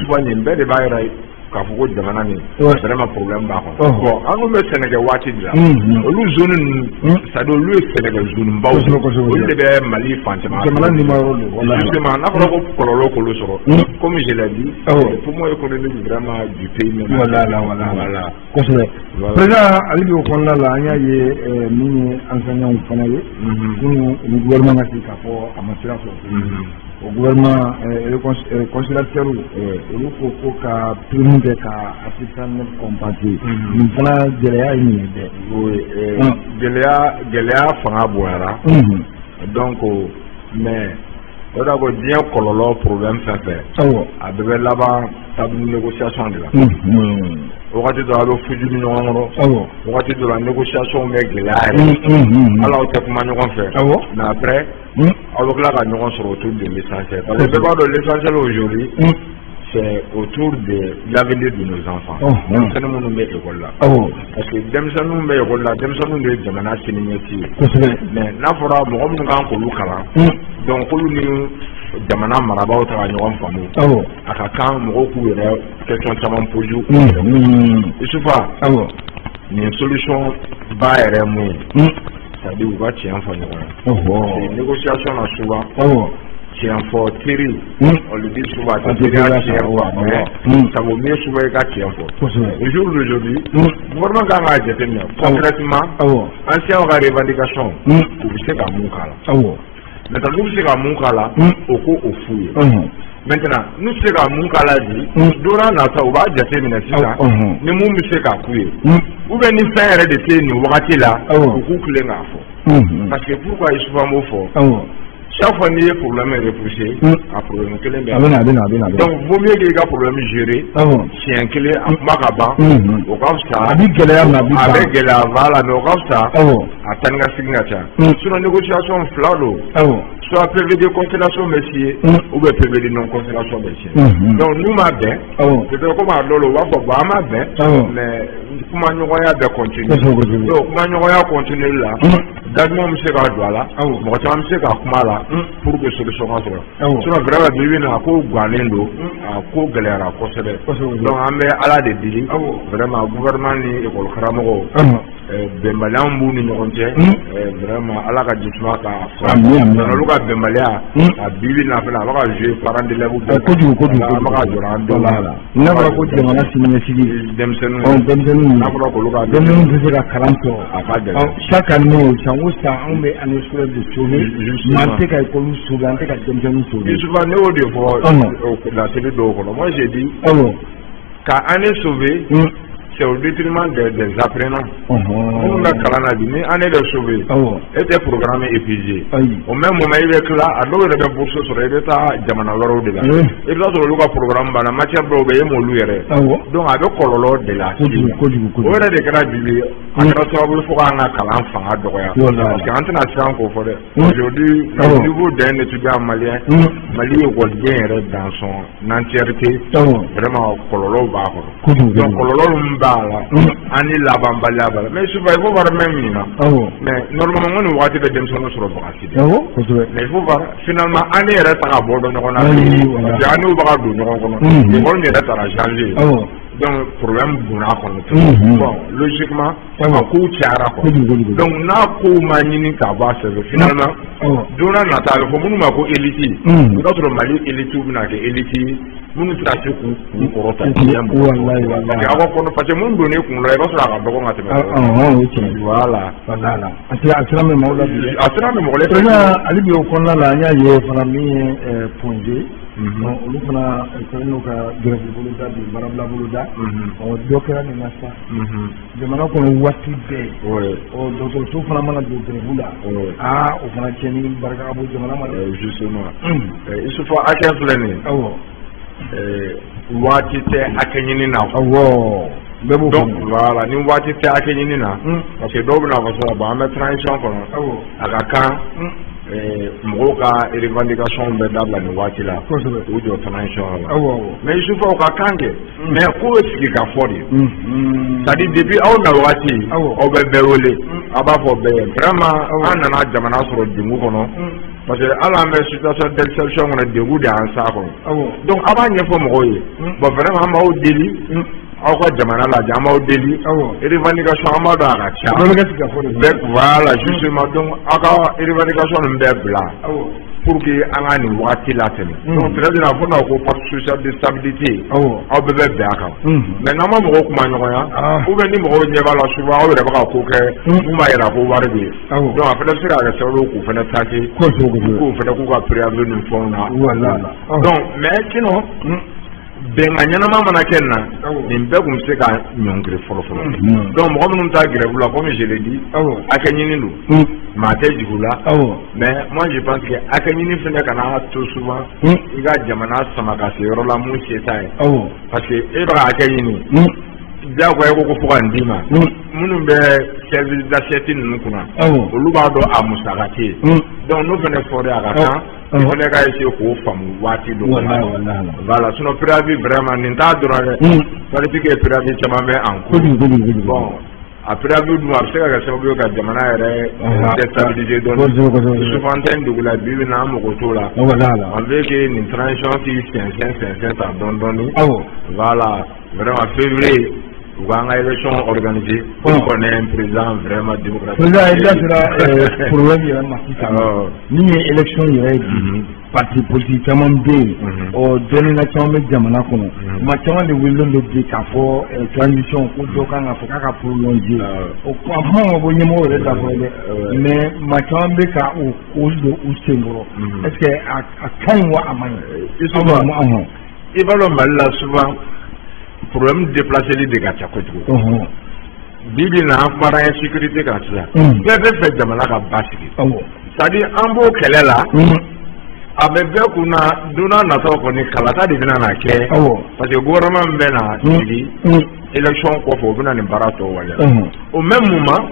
souvent nin bɛɛ de b'a yɛrɛ k'a fɔ ko jamana nin vraiment problème b'a kɔnɔ bon an ko bɛ sɛnɛkɛ waati de la olu zone ninnu c'est-à-dire olu ye sɛnɛkɛ zone baw olu de bɛ Mali fan caman jamana numéro justement n'a fɔra ko kɔlɔlɔ k'olu sɔrɔ comme je l'ai dit poumon économique vraiment du pays même voilà kosɛbɛ président ale bɛ o kɔnɔna la an y'a ye min ye enseignants fana ye minnu olu gouvernement ka sigi k'a fɔ a ma sira sɔrɔ o gouvernement consulateurs olu ko ka prime kɛ ka assistance compenser nin fana gɛlɛya ye nin ye dɛ gɛlɛya fanga bonyara donc mais o da ko diɲɛ kɔlɔlɔ problème fɛn fɛn a bɛɛ bɛ laban table négociation de la wagati dɔ a bɛ fuju ni ɲɔgɔn kɔrɔ wagati dɔ la négociation bɛ gɛlɛya yɛrɛ hali aw tɛ kuma ɲɔgɔn fɛ mais après aw bɛ tila ka ɲɔgɔn sɔrɔ autour de l'essentiel parce que bɛɛ b'a dɔn l'essentiel aujourd'hui c'est autour de l'avenir de nos enfants denmisɛnnin minnu bɛ école la parce que denmisɛnnin minnu bɛ école la denmisɛnnin de ye jamana siniɲɛsigi ye mais n'a fɔra mɔgɔ minnu kan k'olu kalan donc k'olu ni jamana marabaaw ta ɲɔgɔn faamu a ka kan mɔgɔw k'u yɛrɛ question caman poser u yɛrɛ Isufa nin solution ba yɛrɛ mun ye c'est-à-dire u ka tiɲɛ fɔ ɲɔgɔn ye négociation na souvent tiɲɛ fɔ teri on le dit souvent teri a tiɲɛ fɔ ça vaut mieux souvent i ka tiɲɛ fɔ au jour d'aujourd'hui gouvernement kan k'a jateminɛ concrètement anciens ka revendication u bɛ se ka mun k'a la maintenant n'u bɛ se ka mun k'a la o ko o f'u ye maintenant n'u bɛ se ka mun k'a la bi don n'a nata u b'a jateminɛ sisan ni mun bɛ se k'a k'u ye ou bien ni fɛn yɛrɛ de tɛ nin wagati la u k'u tilen k'a fɔ parce que pourquoi Isufa m'o fɔ chaque fois n'i ye problème repoussé a problème kelen bɛ donc vaut mieux que i ka problème gérer siɲɛ kelen a kuma ka ban o ka fisa a bɛ gɛlɛya voilà mais o ka fisa a taa ni ka segin ka ca sinon négociation fila don soit PV de conciliation bɛ f'i ye ou bien PV de non conciliation bɛ f'i ye donc n'u ma bɛn peut-être comme a dɔw la u b'a fɔ bon an ma bɛn mais kuma ɲɔgɔnya bɛ continuer donc kuma ɲɔgɔnya continuer la dajuman bɛ se ka don a la mɔgɔ caman bɛ se ka kuma a la pour que solution ka sɔrɔ sinon vraiment bi bi in na a ko gannen don a ko gɛlɛyara kosɛbɛ donc an bɛ ala de deli vraiment gouvernement ni école karamɔgɔw bɛnbaliya b'u ni ɲɔgɔn cɛ vraiment ala ka jisuma ka fɔ olu ka bɛnbaliya a bi bi in na fana a bɛ ka jouer parents d'élèves bɛɛ kojugu a bɛ ka jɔrɔ an dɔw la n'a fɔra ko jamana siniɲɛsigi denmisɛnninw n'a fɔra k'olu ka denmisɛnninw tɛ se ka kalan sɔrɔ a ka gɛlɛn chaque année san o san anw bɛ année scolaire de sauver mais an tɛ ka école sauver an tɛ ka denmisɛnninw sauver souvent ne y'o de fɔ laseli dɔw kɔnɔ moi j'ai dit ka année sauver c'est au détriment des apprenants. Minnu bɛ kalan na bi ni année de sauver e tɛ programme épuisé au même moment i bɛ tila a dɔw yɛrɛ bɛ bourse sɔrɔ i bɛ taa jamana wɛrɛw de la i bɛ taa sɔrɔ olu ka programme banna matière dɔw bɛ yen e m'olu yɛrɛ donc a bɛ kɔlɔlɔ de la o yɛrɛ de kɛra bi ye a kɛra sababu fo k'an ka kalan fanga dɔgɔya parce que an tɛna siran k'o fɔ dɛ aujourd'hui au niveau d'un étudiant malien Mali écolien yɛrɛ dans son entièreté vraiment kɔlɔlɔw b'a kɔrɔ donc kɔlɔlɔ b'a la ani labanbaliya b'a la mais souvent il faut voir même min na mais normalement nin waati bɛ denmisɛnninw sɔrɔ wagati de mais il faut voir finalement ani yɛrɛ ta ka bɔ dɔ ɲɔgɔn na parce que aniw bɛ ka don ɲɔgɔn kɔnɔ école yɛrɛ taara changer donc problème donna a kɔnɔ bon logiquement a kow cayara quoi donc n'a kow ma ɲini k'a bɔ a sɛbɛn finalement don n'a nata a bɛ fɔ minnu ma ko élite i b'a sɔrɔ Mali élite bɛna kɛ élite minnu tɛ se k'u kɔrɔta diɲɛ mɔgɔ parce que aw ka kɔnɔ parce que minnu donn'e kun la i b'a sɔrɔ a ka dɔgɔ ka tɛmɛ voilà a sera mɛ mɔgɔ la bi a sera mɛ mɔgɔ la ale bi o kɔnɔna la an y'a ye fana min ye Ponze olu fana kɛlen n'u ka grève boloda bi baarabila boloda dɔ kɛra nin na sa jamana kɔnɔ waati bɛɛ dɔgɔtɔrɔso fana mana don grève la o fana tiɲɛni barika ka bon jamana ma dɛ justement Isufa hakɛ filɛ nin ye waati tɛ hakɛ ɲini na bɛɛ b'o faamu voilà ni waati tɛ hakɛ ɲini na parce que dɔw bɛna fɔ sisan bon an bɛ transition kɔnɔ a ka kan mɔgɔw ka revendication bɛɛ dabila nin waati la k'u jɔ transition la mais Isufa o ka kan kɛ mais k'o bɛ sigi ka fɔ de c'est à dire depuis aw na waati aw bɛ bɛɛ wele a b'a fɔ bɛɛ vraiment an nana jamana sɔrɔ degun kɔnɔ parce que hali an bɛ situation d'exception kɔnɔ degun de y'an s'a kɔnɔ donc a b'a ɲɛfɔ mɔgɔw ye bon vraiment an b'aw deli aw ka jamana lajɛ an b'aw deli revendication an b'a dɔn a ka ca bɛɛ voilà justement donc aw ka revendication ninnu bɛɛ bila pour que an ka nin wagati latɛmɛ donc très bien fo n'a ko pacte social de stabilité aw bɛɛ bɛ bɛn a kan mais n'an ma mɔgɔw kuma ɲɔgɔnya ou bien ni mɔgɔw ɲɛ b'a la souvent aw yɛrɛ bɛ ka ko kɛ mun b'a yira ko wari bɛ yen donc a fana bɛ se ka kɛ sababu k'u fana tâter k'u fana k'u ka préavis ni fɛnw na donc mais sinon bɛnkan ɲɛnama mana kɛ na nin bɛɛ tun bɛ se ka ɲɔngiri fɔlɔ donc mɔgɔ minnu ta grève la comme je l'ai dit hakɛ ɲini don maa tɛ jigi u la mais moi je pense que hakɛ ɲini fana kana to souvent i ka jamana sama ka se yɔrɔ la mun se t'a ye parce que e bɛ ka hakɛ ɲini diyagoya ko fo ka nin d'i ma minnu bɛ service d'assiette ninnu kunna olu b'a dɔn a musaka tɛ yen donc n'o fana fɔra a ka kan il fana ka essayer k'o faamu waati dɔ la voilà sinon préavis vraiment nin t'a dɔrɔn dɛ parce que préavis caman bɛ en cours bon après abu dum a se ka sababu ka jamana yɛrɛ déstabiliser dɔɔni souvent tɛ dugu la bi na mɔgɔ t'o la on veut que nin transition qui sɛnsɛn ta dɔɔni voilà vraiment février u k'an ka élection organiser pour qu'on ait un président vraiment démocratique. Président il sera problème yɛrɛ ma sisan ni ye élection yɛrɛ bi parti politique caman bɛ yen ɔ dɔnnina caman bɛ jamana kɔnɔ ma caman de wililen don bi k'a fɔ transition ko dɔ kan ka fɔ k'a ka prolonger o kuma ma bɔ ɲɛmɔgɔ yɛrɛ da fɔlɔ dɛ mais ma caman bɛ ka o don u senkɔrɔ est ce que a ka ɲi wa a ma ɲi. I b'a dɔn Mali la souvent problème déplacé de ka ca kojugu bibi na an kumara insécurité kan sisan bɛɛ bɛ fɛ jamana ka basigi c'est à dire an b'o kɛlɛ la a bɛ bɛɛ kunna don n'a nataw kɔni kalata de bɛna na kɛ parce que gouvernement min bɛ na sigi élection kɔfɛ o bɛna nin baara tɔ waleya au même moment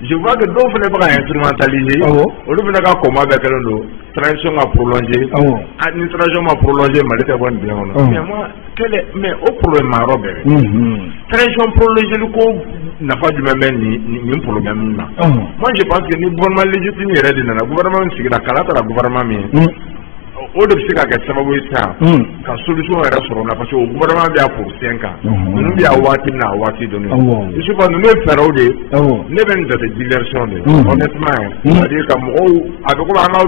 je vois que dɔw fana bɛ ka instrumentaliser olu fana ka kɔma bɛɛ kɛlen don transition ka prolonger ni transition ma prolonger Mali tɛ bɔ nin dingɛ kɔnɔ mais moi mais o problème ma yɔrɔ bɛɛ transition prolonger ko nafa jumɛn bɛ nin problème na moi je pense que ni gouvernement légitime yɛrɛ de nana gouvernement min sigira kala taara gouvernement min o de bɛ se ka kɛ sababu ye sisan ka solution yɛrɛ sɔrɔ la parce que o gouvernement bɛ yan pour 5 ans ninnu bɛ yan waati min na a waati dɔɔni je suppose ninnu ye fɛɛrɛw de ye ne bɛ nin jate diversion de honnêtement c'est à dire ka mɔgɔw a bɛ komi an ka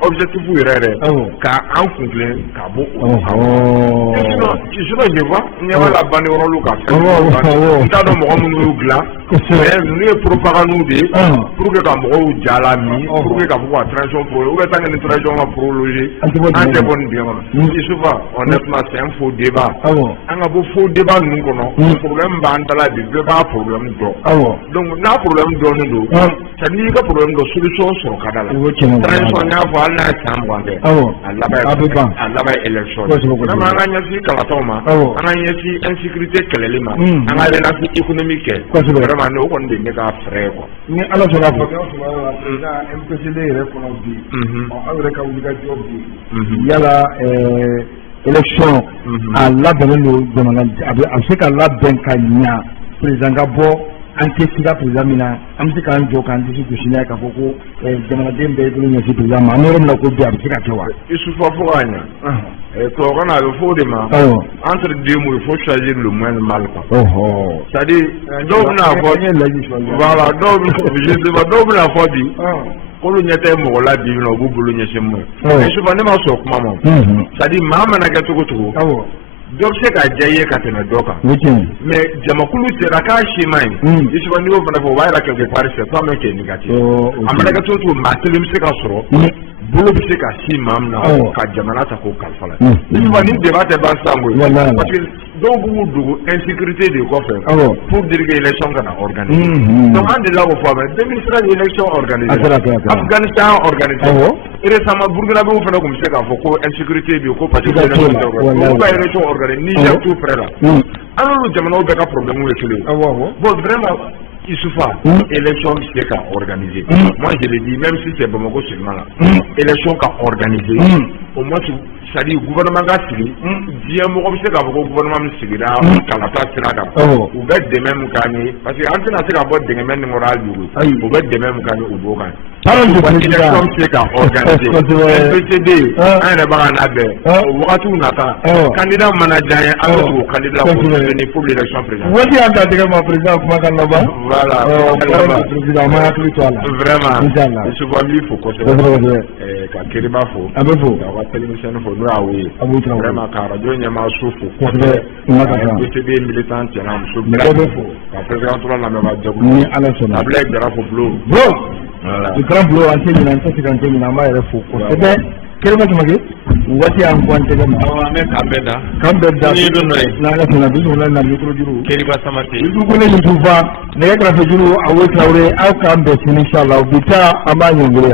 objectif yɛrɛ ka an kun tilen ka bɔ o sinon je vois ɲɛma la banderole ka fɛn n t'a dɔn mɔgɔ minnu y'u dilan mais ninnu ye propagande de ye pour que ka mɔgɔw jala min pour que ka fɔ ka transition pro ou bien tant que ni transition ma prolonger an tɛ bɔ nin dingɛ kɔnɔ souvent honnêtement c'est un faux débat an ka bɔ faux débat ninnu kɔnɔ problème b'an da la bi bɛɛ b'a problème dɔn donc n'a problème dɔnnen don c'est à dire n'i ka problème dɔn solution sɔrɔ ka da la transition n y'a fɔ hali n'a ye san 20 kɛ a laban élection même an ka ɲɛsin kalatɔw ma an ka ɲɛsin insécurité kɛlɛli ma an ka relation économique kɛ vraiment ne o kɔni de ne ka fɛɛrɛ ye quoi. ni ala sɔnna a fɔ président MPCD yɛrɛ kɔnɔ bi aw yɛrɛ ka wulikajɔ bi yala élection a labɛnnen don jamana a bɛ se ka labɛn ka ɲa président ka bɔ an tɛ sira président min na an bɛ se k'an jɔ k'an disi gosi n'a ye k'a fɔ ko jamanaden bɛɛ bolo ɲɛsin président ma an bɛ yɔrɔ min na ko bi a bɛ se ka kɛ wa. Isufa fo k'a ɲa tubabukan na a bɛ fɔ o de ma entre deux mots il faut choisir le moins mal quoi. c'est à dire dɔw bɛna fɔ voilà dɔw bɛna fɔ bi k'olu ɲɛ tɛ mɔgɔ la bi na u b'u bolo ɲɛsin mun ye Isufa ne ma sɔn kuma ma c'est à dire maa mana kɛ cogo cogo dɔ bɛ se ka diya i ye ka tɛmɛ dɔ kan mais jamakulu sera k'a si ma ɲi Isufa n'i y'o fana fɔ o b'a yira quelque part c'est toi même qui est négatif a mana kɛ cogo cogo maa kelen bɛ se ka sɔrɔ bolo bɛ se ka si maa min na ka jamana ta k'o kalifa la Isufa ni débat tɛ ban sisan koyi parce que dɔw b'u dogo insécurité de kɔfɛ pour dire que élection kana organiser donc an delila k'o fɔ mais 2013 élection organisée Afghanistan organisé récemment burkinabéw fana tun bɛ se k'a fɔ ko insécurité bɛ yen ko parce que élection tɛ organisé olu ka élection organisé Niger tout près là an n'olu jamanaw bɛɛ ka problème ye kelen bon vraiment Isufa élection bɛ se ka organiser moi je le dis même si c'est Bamako seulement là élection ka organiser au moins c'est-à-dire gouvernement ka sigi diɲɛ mɔgɔ bɛ se k'a fɔ ko gouvernement min sigira kalata sira kan u bɛ dɛmɛ min k'an ye parce que an tɛna se ka bɔ dɛngɛmɛ nin kɔrɔ hali bi u bɛ dɛmɛ min k'an ye u b'o kan élection bɛ se ka organiser MPCD an yɛrɛ b'a kan labɛn o wagatiw nata candidat mana diya an ye an bɛ tugu candidat positionner pour l'élection présidentielle. waati y'an da tigɛ ma président kuma ka laban. voilà président a ma hakili to a la. vraiment Isufa n b'i fo kosɛbɛ ka Keriba fo a bɛ fo ka wa technicien fo n'o y'a wele vraiment ka radio ɲɛmaa so fo kosɛbɛ ka MPCD militant cɛna muso bɛɛ fo ka président tora lamɛnba jɛkulu ni ala sɔnna Ablaye Jara fo Bulo le grand Bulo an tɛ ɲinɛ an tɛ segin an tɛ ɲinɛ an b'a yɛrɛ fo kosɛbɛ Keriba Samake waati y'an bɔ an tɛgɛ ma an bɛ k'an bɛɛ da ni ye don dɔ ye n'ala sɔnna bisimilayi na micro juru Keriba Samake Yusufu ne Yusufa nɛgɛ kɛrɛfɛ juru Awo Tarawele aw k'an bɛn sini inchallah bi taa an b'a ɲɔngiri